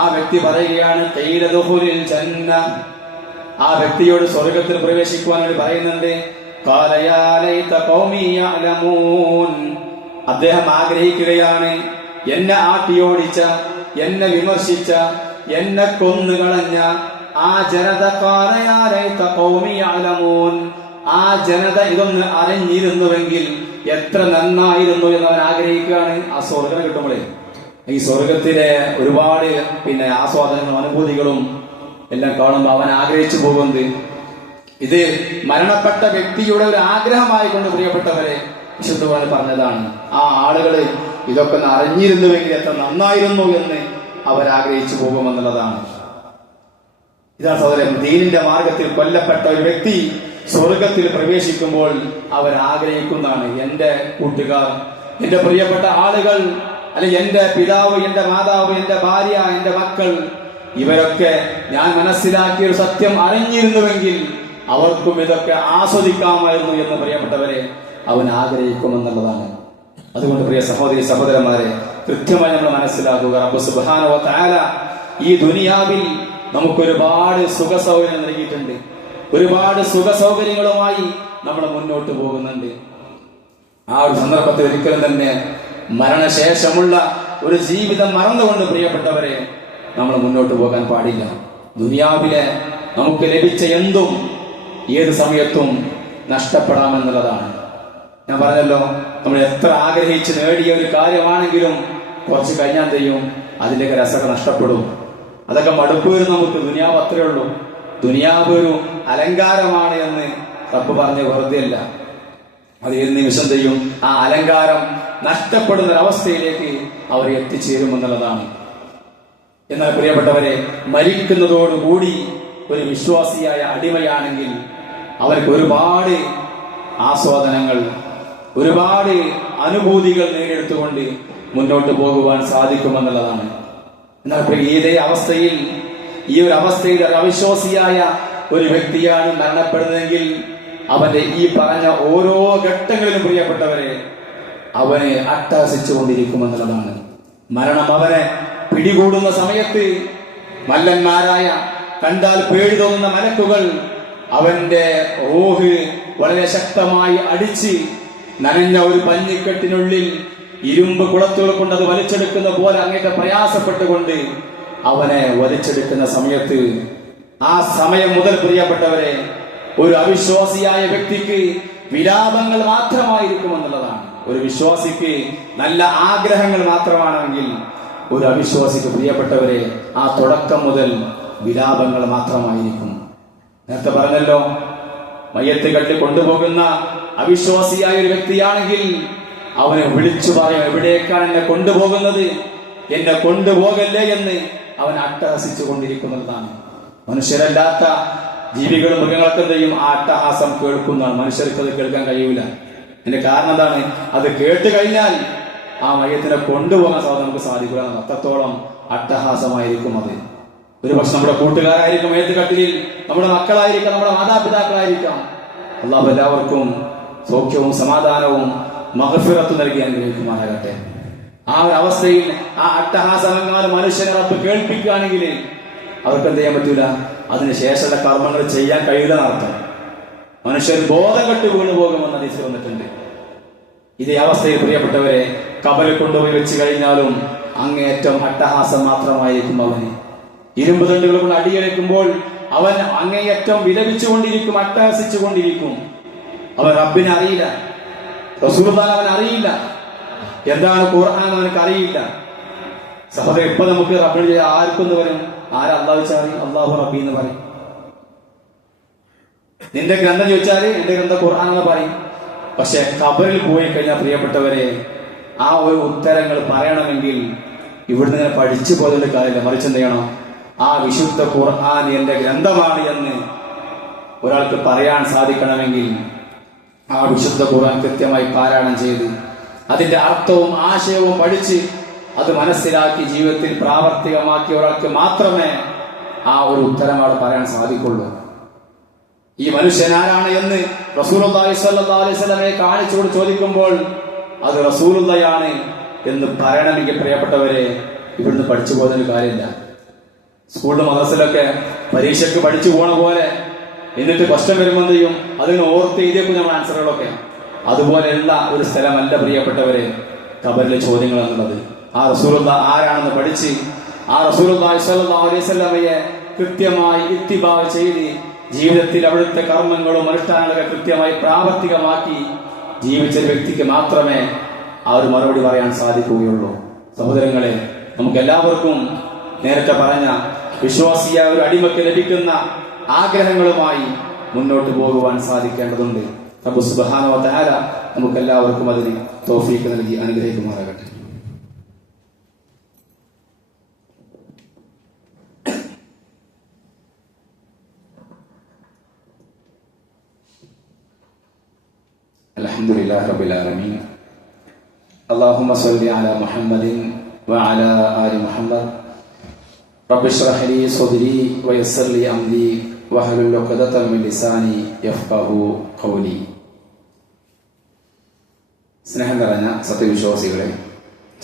ആ വ്യക്തി പറയുകയാണ് ഖീല ദുഖുലിൽ ജന്ന, ആ വ്യക്തിയോട് സ്വർഗത്തിൽ പ്രവേശിക്കുവാൻ വേണ്ടി പറയുന്നുണ്ട്. ഖാല യാ ലൈത ഖൗമി യഅലമൂൻ, അദ്ദേഹം ആഗ്രഹിക്കുകയാണ് എന്നെ ആട്ടിയോടിച്ച, എന്നെ വിമർശിച്ച, എന്നെ കൊന്നുകളഞ്ഞ ആ ജനത, ഖാല യാ ലൈത ഖൗമി യഅലമൂൻ, ആ ജനത ഇതൊന്ന് അറിഞ്ഞിരുന്നുവെങ്കിൽ എത്ര നന്നായിരുന്നു എന്ന് അവൻ ആഗ്രഹിക്കുകയാണ്. ആ സ്വർഗം കിട്ടുമ്പോഴേ ഈ സ്വർഗത്തിലെ ഒരുപാട് ആസ്വാദനങ്ങളും അനുഭൂതികളും എല്ലാം കാണുമ്പോൾ അവൻ ആഗ്രഹിച്ചു പോകുന്നത് ഇത് മരണപ്പെട്ട വ്യക്തിയുടെ ഒരു ആഗ്രഹമായിക്കൊണ്ട് പ്രിയപ്പെട്ടവരെ വിശുദ്ധവാൻ പറഞ്ഞതാണ്. ആ ആളുകള് ഇതൊക്കെ ഒന്ന് അറിഞ്ഞിരുന്നുവെങ്കിൽ എത്ര നന്നായിരുന്നു എന്ന് അവരാഗ്രഹിച്ചു പോകുമെന്നുള്ളതാണ്. ഇതാണ് സഹോദരൻ, ദീനിന്റെ മാർഗത്തിൽ കൊല്ലപ്പെട്ട ഒരു വ്യക്തി സ്വർഗത്തിൽ പ്രവേശിക്കുമ്പോൾ അവരാഗ്രഹിക്കുന്നതാണ് എന്റെ കൂട്ടുകാർ, എന്റെ പ്രിയപ്പെട്ട ആളുകൾ, അല്ലെങ്കിൽ എന്റെ പിതാവ്, എന്റെ മാതാവ്, എന്റെ ഭാര്യ, എന്റെ മക്കൾ, ഇവരൊക്കെ ഞാൻ മനസ്സിലാക്കിയ ഒരു സത്യം അറിഞ്ഞിരുന്നുവെങ്കിൽ അവർക്കും ഇതൊക്കെ ആസ്വദിക്കാമായിരുന്നു എന്ന് പ്രിയപ്പെട്ടവരെ അവൻ ആഗ്രഹിക്കുമെന്നുള്ളതാണ്. അതുകൊണ്ട് പ്രിയ സഹോദരി സഹോദരന്മാരെ, കൃത്യമായി നമ്മൾ മനസ്സിലാക്കുക, റബ്ബ് സുബ്ഹാനഹു വ തആല ഈ ദുനിയാവിൽ നമുക്കൊരുപാട് സുഖ സൗകര്യം നൽകിയിട്ടുണ്ട്. ഒരുപാട് സുഖ സൗകര്യങ്ങളുമായി നമ്മൾ മുന്നോട്ട് പോകുന്നുണ്ട്. ആ ഒരു സന്ദർഭത്തിൽ ഒരിക്കലും തന്നെ മരണശേഷമുള്ള ഒരു ജീവിതം മറന്നുകൊണ്ട് പ്രിയപ്പെട്ടവരെ നമ്മൾ മുന്നോട്ട് പോകാൻ പാടില്ല. ദുനിയാവിലെ നമുക്ക് ലഭിച്ച എന്തും ഏത് സമയത്തും നഷ്ടപ്പെടാമെന്നുള്ളതാണ്. ഞാൻ പറഞ്ഞല്ലോ, നമ്മൾ എത്ര ആഗ്രഹിച്ച് നേടിയ ഒരു കാര്യമാണെങ്കിലും കുറച്ച് കഴിഞ്ഞാൽ ചെയ്യും അതിൻ്റെയൊക്കെ രസമൊക്കെ നഷ്ടപ്പെടും. അതൊക്കെ മടുപ്പ് വരും നമുക്ക്. ദുനിയാവ് അത്രേ ഉള്ളൂ. ദുനിയാവ് ഒരു അലങ്കാരമാണ് എന്ന് റബ്ബ് പറഞ്ഞ് വെറുതെ അല്ല. അത് ഏത് നിമിഷം ചെയ്യും ആ അലങ്കാരം നഷ്ടപ്പെടുന്ന ഒരവസ്ഥയിലേക്ക് അവർ എത്തിച്ചേരുമെന്നുള്ളതാണ്. എന്നാൽ പ്രിയപ്പെട്ടവരെ, മരിക്കുന്നതോടുകൂടി ഒരു വിശ്വാസിയായ അടിമയാണെങ്കിൽ അവർക്ക് ഒരുപാട് ആസ്വാദനങ്ങൾ, ഒരുപാട് അനുഭൂതികൾ നേടിയെടുത്തുകൊണ്ട് മുന്നോട്ട് പോകുവാൻ സാധിക്കുമെന്നുള്ളതാണ്. എന്നാൽ ഇതേ അവസ്ഥയിൽ, ഈ ഒരു അവസ്ഥയിൽ ഒരു അവിശ്വാസിയായ ഒരു വ്യക്തിയാണ് മരണപ്പെടുന്നതെങ്കിൽ അവന്റെ ഈ പറഞ്ഞ ഓരോ ഘട്ടങ്ങളിലും പ്രിയപ്പെട്ടവരെ അവനെ അട്ടഹസിച്ചുകൊണ്ടിരിക്കുമെന്നുള്ളതാണ്. മരണം അവനെ പിടികൂടുന്ന സമയത്ത് മല്ലന്മാരായ, കണ്ടാൽ പേടി തോന്നുന്ന മലക്കുകൾ അവന്റെ റൂഹ് വളരെ ശക്തമായി അടിച്ച് നനഞ്ഞ ഒരു പഞ്ഞിക്കെട്ടിനുള്ളിൽ ഇരുമ്പ് കുളത്തുകൾ കൊണ്ട് അത് വലിച്ചെടുക്കുന്ന പോലെ അങ്ങേറ്റ പ്രയാസപ്പെട്ടുകൊണ്ട് അവനെ വലിച്ചെടുക്കുന്ന സമയത്ത്, ആ സമയം മുതൽ പ്രിയപ്പെട്ടവരെ ഒരു അവിശ്വാസിയായ വ്യക്തിക്ക് വിലാപങ്ങൾ മാത്രമായിരിക്കുമെന്നുള്ളതാണ്. ഒരു വിശ്വാസിക്ക് നല്ല ആഗ്രഹങ്ങൾ മാത്രമാണെങ്കിൽ ഒരു അവിശ്വാസിക്ക് പ്രിയപ്പെട്ടവരെ ആ തുടക്കം മുതൽ വിലാപങ്ങൾ മാത്രമായിരിക്കും. നേരത്തെ പറഞ്ഞല്ലോ, മയ്യത്ത് കെട്ടി കൊണ്ടുപോകുന്ന അവിശ്വാസിയായ ഒരു വ്യക്തിയാണെങ്കിൽ അവനെ വിളിച്ചു പറയും, എവിടേക്കാണ് എന്നെ കൊണ്ടുപോകുന്നത്, എന്നെ കൊണ്ടുപോകല്ലേ എന്ന് അവൻ അട്ടഹസിച്ചു കൊണ്ടിരിക്കുന്നതാണ്. മനുഷ്യരല്ലാത്ത ജീവികളും മൃഗങ്ങളൊക്കെ എന്ത് ചെയ്യും? ആ അട്ടഹാസം കേൾക്കുന്നതാണ്. മനുഷ്യർക്ക് അത് കേൾക്കാൻ കഴിയൂല. അതിന്റെ കാരണം എന്താണ്? അത് കേട്ട് കഴിഞ്ഞാൽ ആ മയ്യത്തിനെ കൊണ്ടുപോകാൻ നമുക്ക് സാധിക്കില്ല. അത്രത്തോളം അട്ടഹാസമായിരിക്കും അത്. ഒരു പക്ഷെ നമ്മുടെ കൂട്ടുകാരായിരിക്കും മയ്യത്ത് കട്ടിലിൽ, നമ്മുടെ മക്കളായിരിക്കാം, നമ്മുടെ മാതാപിതാക്കളായിരിക്കാം. അള്ളാഹു എല്ലാവർക്കും സൗഖ്യവും സമാധാനവും മഗ്ഫിറത്തും നൽകി അനുഗ്രഹിക്കുമാറാകട്ടെ. ആ ഒരു അവസ്ഥയിൽ ആ അട്ടഹാസമെങ്ങാനും മനുഷ്യനെ റബ്ബ് കേൾപ്പിക്കുകയാണെങ്കിൽ അവർക്ക് എന്ത് ചെയ്യാൻ പറ്റൂല? അതിനുശേഷമുള്ള കർമ്മങ്ങൾ ചെയ്യാൻ കഴിയില്ല എന്നർത്ഥം. മനുഷ്യർ ബോധം കെട്ട് വീണു പോകുമെന്ന് ഹദീസിൽ വന്നിട്ടുണ്ട്. ഇതേ അവസ്ഥയിൽ പ്രിയപ്പെട്ടവരെ കബറിൽ കൊണ്ടുപോയി വെച്ച് കഴിഞ്ഞാലും അങ്ങേയറ്റം അട്ടഹാസം മാത്രമായിരിക്കും അവന്. ഇരുമ്പ് തണ്ടുകൾ കൊണ്ട് അടിയേൽക്കുമ്പോൾ അവൻ അങ്ങേയറ്റം വിലപിച്ചുകൊണ്ടിരിക്കും, അട്ടഹസിച്ചുകൊണ്ടിരിക്കും. അവൻ റബ്ബിനെ അറിയില്ല, റസൂലുള്ളാഹിനെ അവൻ അറിയില്ല, എന്താണ് ഖുർആൻ അവനക്ക് അറിയില്ല. സഹോദരൻ, ഇപ്പൊ നമുക്ക് റബ്ബിന് ആർക്കൊന്ന് പറയും? ആരാ അള്ളാഹു വെച്ചാൽ അള്ളാഹു റബ്ബി എന്ന് പറയും. നിന്റെ ഗ്രന്ഥം ചോദിച്ചാല് എന്റെ ഗ്രന്ഥം ഖുർആൻ എന്ന് പറയും. പക്ഷെ ഖബറിൽ പോയി കഴിഞ്ഞാൽ പ്രിയപ്പെട്ടവരെ ആ ഒരു ഉത്തരങ്ങൾ പറയണമെങ്കിൽ ഇവിടുന്ന് ഇങ്ങനെ പഠിച്ചു പോയതിന്റെ കാര്യമില്ല. മറിച്ച് എന്ത് ചെയ്യണം? ആ വിശുദ്ധ ഖുർആൻ എന്റെ ഗ്രന്ഥമാണ് എന്ന് ഒരാൾക്ക് പറയാൻ സാധിക്കണമെങ്കിൽ ആ വിശുദ്ധ ഖുർആൻ കൃത്യമായി പാരായണം ചെയ്ത് അതിന്റെ അർത്ഥവും ആശയവും പഠിച്ച് അത് മനസ്സിലാക്കി ജീവിതത്തിൽ പ്രാവർത്തികമാക്കിയ ഒരാൾക്ക് മാത്രമേ ആ ഒരു ഉത്തരം അവിടെ പറയാൻ സാധിക്കുള്ളൂ. ഈ മനുഷ്യൻ ആരാണ് എന്ന് റസൂലുള്ളാഹി സ്വല്ലല്ലാഹു അലൈഹി വസല്ലമയെ കാണിച്ചുകൊണ്ട് ചോദിക്കുമ്പോൾ അത് റസൂലുള്ളാഹിയാണ് എന്ന് പറയണമെങ്കിൽ പ്രിയപ്പെട്ടവരെ ഇവിടുന്ന് പഠിച്ചു പോകുന്നതിന് കാര്യമില്ല. സ്കൂളിലും മദ്രസയിലൊക്കെ പരീക്ഷയ്ക്ക് പഠിച്ചു പോണ പോലെ എന്നിട്ട് ക്വസ്റ്റ്യൻ വരുമ്പോൾ എന്ത് ചെയ്യും? അതിന് ഓർത്ത് എഴുതിയേക്കും നമ്മൾ ആൻസറുകളൊക്കെ. അതുപോലെയുള്ള ഒരു സ്ഥലമല്ല പ്രിയപ്പെട്ടവരെ ഖബറിലെ ചോദ്യങ്ങൾ എന്നുള്ളത്. ആ റസൂലുള്ളാഹി ആരാണെന്ന് പഠിച്ച് ആ റസൂലുള്ളാഹി സ്വല്ലല്ലാഹു അലൈഹി വസല്ലമയെ കൃത്യമായി ഇത്തിബാ ചെയ്ത് ജീവിതത്തിൽ അവിടുത്തെ കർമ്മങ്ങളും അനുഷ്ഠാനങ്ങളൊക്കെ കൃത്യമായി പ്രാവർത്തികമാക്കി ജീവിച്ച വ്യക്തിക്ക് മാത്രമേ ആ ഒരു മറുപടി പറയാൻ സാധിക്കുകയുള്ളൂ. സഹോദരങ്ങളെ, നമുക്ക് എല്ലാവർക്കും നേരത്തെ പറഞ്ഞ വിശ്വാസിയായ ഒരു അടിമയ്ക്ക് ലഭിക്കുന്ന ആഗ്രഹങ്ങളുമായി മുന്നോട്ട് പോകുവാൻ സാധിക്കേണ്ടതുണ്ട്. റബ്ബ് സുബ്ഹാനഹു വ തആല നമുക്ക് എല്ലാവർക്കും അതിന് തൗഫീഖ് നൽകി അനുഗ്രഹിക്കുമാറാകട്ടെ. അൽഹംദുലില്ലാഹി റബ്ബിൽ ആലമീൻ. അല്ലാഹുമ്മ സ്വല്ലി അലാ മുഹമ്മദിൻ വഅലാ ആലി മുഹമ്മദ്. റബ്ബി ഇശ്റഹ് ലി സ്വദ്രി വയസ്സിർ ലി അംരി വഹ്ലുൽ ഉഖ്ദതം മിൻ ലിസാനി യഫ്ഖഹു ഖൗലി. സ്നേഹം നിറഞ്ഞ സത്യവിശ്വാസികളെ,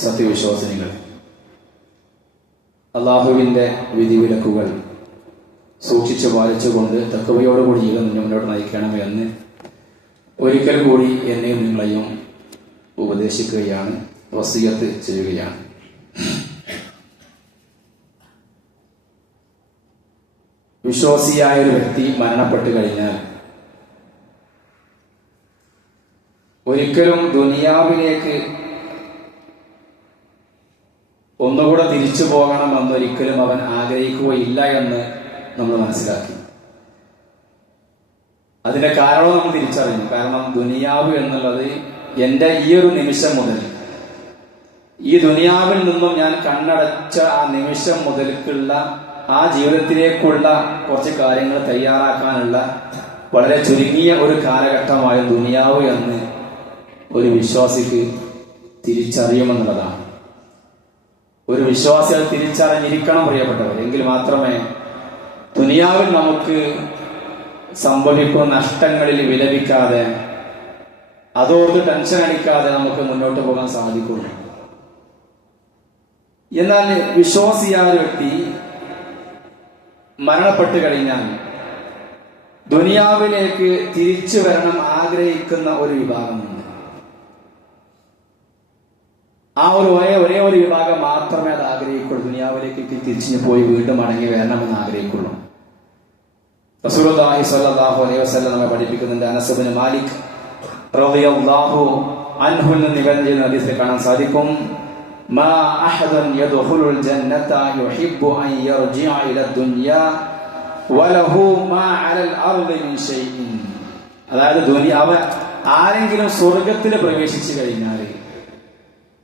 സത്യവിശ്വാസിനികളെ, അള്ളാഹുവിന്റെ വിധിവിലക്കുകൾ സൂക്ഷിച്ചു പാലിച്ചുകൊണ്ട് തഖ്വയോടുകൂടി ജീവിതം മുന്നോട്ട് നയിക്കണമെന്ന് ഒരിക്കൽ കൂടി എന്നെയും നിങ്ങളെയും ഉപദേശിക്കുകയാണ്, വസിയത്ത് ചെയ്യുകയാണ്. വിശ്വാസിയായ ഒരു വ്യക്തി മരണപ്പെട്ടു കഴിഞ്ഞാൽ ഒരിക്കലും ദുനിയാവിലേക്ക് ഒന്നുകൂടെ തിരിച്ചു പോകണമെന്നൊരിക്കലും അവൻ ആഗ്രഹിക്കുകയില്ല എന്ന് നമ്മൾ മനസ്സിലാക്കി. അതിന്റെ കാരണം നമ്മൾ തിരിച്ചറിഞ്ഞു. കാരണം ദുനിയാവ് എന്നുള്ളത് എൻ്റെ ഈ ഒരു നിമിഷം മുതൽ, ഈ ദുനിയാവിൽ നിന്നും ഞാൻ കണ്ണടച്ച ആ നിമിഷം മുതൽക്കുള്ള ആ ജീവിതത്തിലേക്കുള്ള കുറച്ച് കാര്യങ്ങൾ തയ്യാറാക്കാനുള്ള വളരെ ചുരുങ്ങിയ ഒരു കാലഘട്ടമായ ദുനിയാവ് എന്ന് ഒരു വിശ്വാസിക്ക് തിരിച്ചറിയുമെന്നുള്ളതാണ്. ഒരു വിശ്വാസി അത് തിരിച്ചറിഞ്ഞിരിക്കണം പ്രിയപ്പെട്ടവർ. എങ്കിൽ മാത്രമേ ദുനിയാവിൽ നമുക്ക് സംഭവിക്കുന്ന നഷ്ടങ്ങളിൽ വിലപിക്കാതെ, അതോർത്ത് ടെൻഷൻ അടിക്കാതെ നമുക്ക് മുന്നോട്ട് പോകാൻ സാധിക്കുള്ളൂ. എന്നാൽ വിശ്വാസിയായ വ്യക്തി മരണപ്പെട്ടു കഴിഞ്ഞാൽ ദുനിയാവിലേക്ക് തിരിച്ചു വരണം ആഗ്രഹിക്കുന്ന ഒരു വിഭാഗമുണ്ട്. ആ ഒരേ ഒരു വിഭാഗം മാത്രമേ അത് ആഗ്രഹിക്കുള്ളൂ. ദുനിയാവിലേക്ക് തിരിച്ചു പോയി വീണ്ടും മടങ്ങി വരണമെന്ന് ആഗ്രഹിക്കുള്ളൂ. റസൂലുള്ളാഹി സ്വല്ലല്ലാഹു അലൈഹി വസല്ലം നമ്മെ പഠിപ്പിക്കുന്നുണ്ട്. അനസ് ഇബ്നു മാലിക് റളിയല്ലാഹു അൻഹു നിവേദനം ചെയ്യുന്ന ഹദീസിൽ കാണാൻ സാധിക്കും, മാ അഹദൻ യദ്ഖുലുൽ ജന്നത യുഹിബ്ബു അൻ യർജിഅ ഇല ദുനിയ വലഹു മാ അലൽ അർളി മിൻ ഷൈഇൻ. അതായത് ദുനിയാവ് ആരെങ്കിലും സ്വർഗ്ഗത്തിൽ പ്രവേശിച്ചു കഴിഞ്ഞാൽ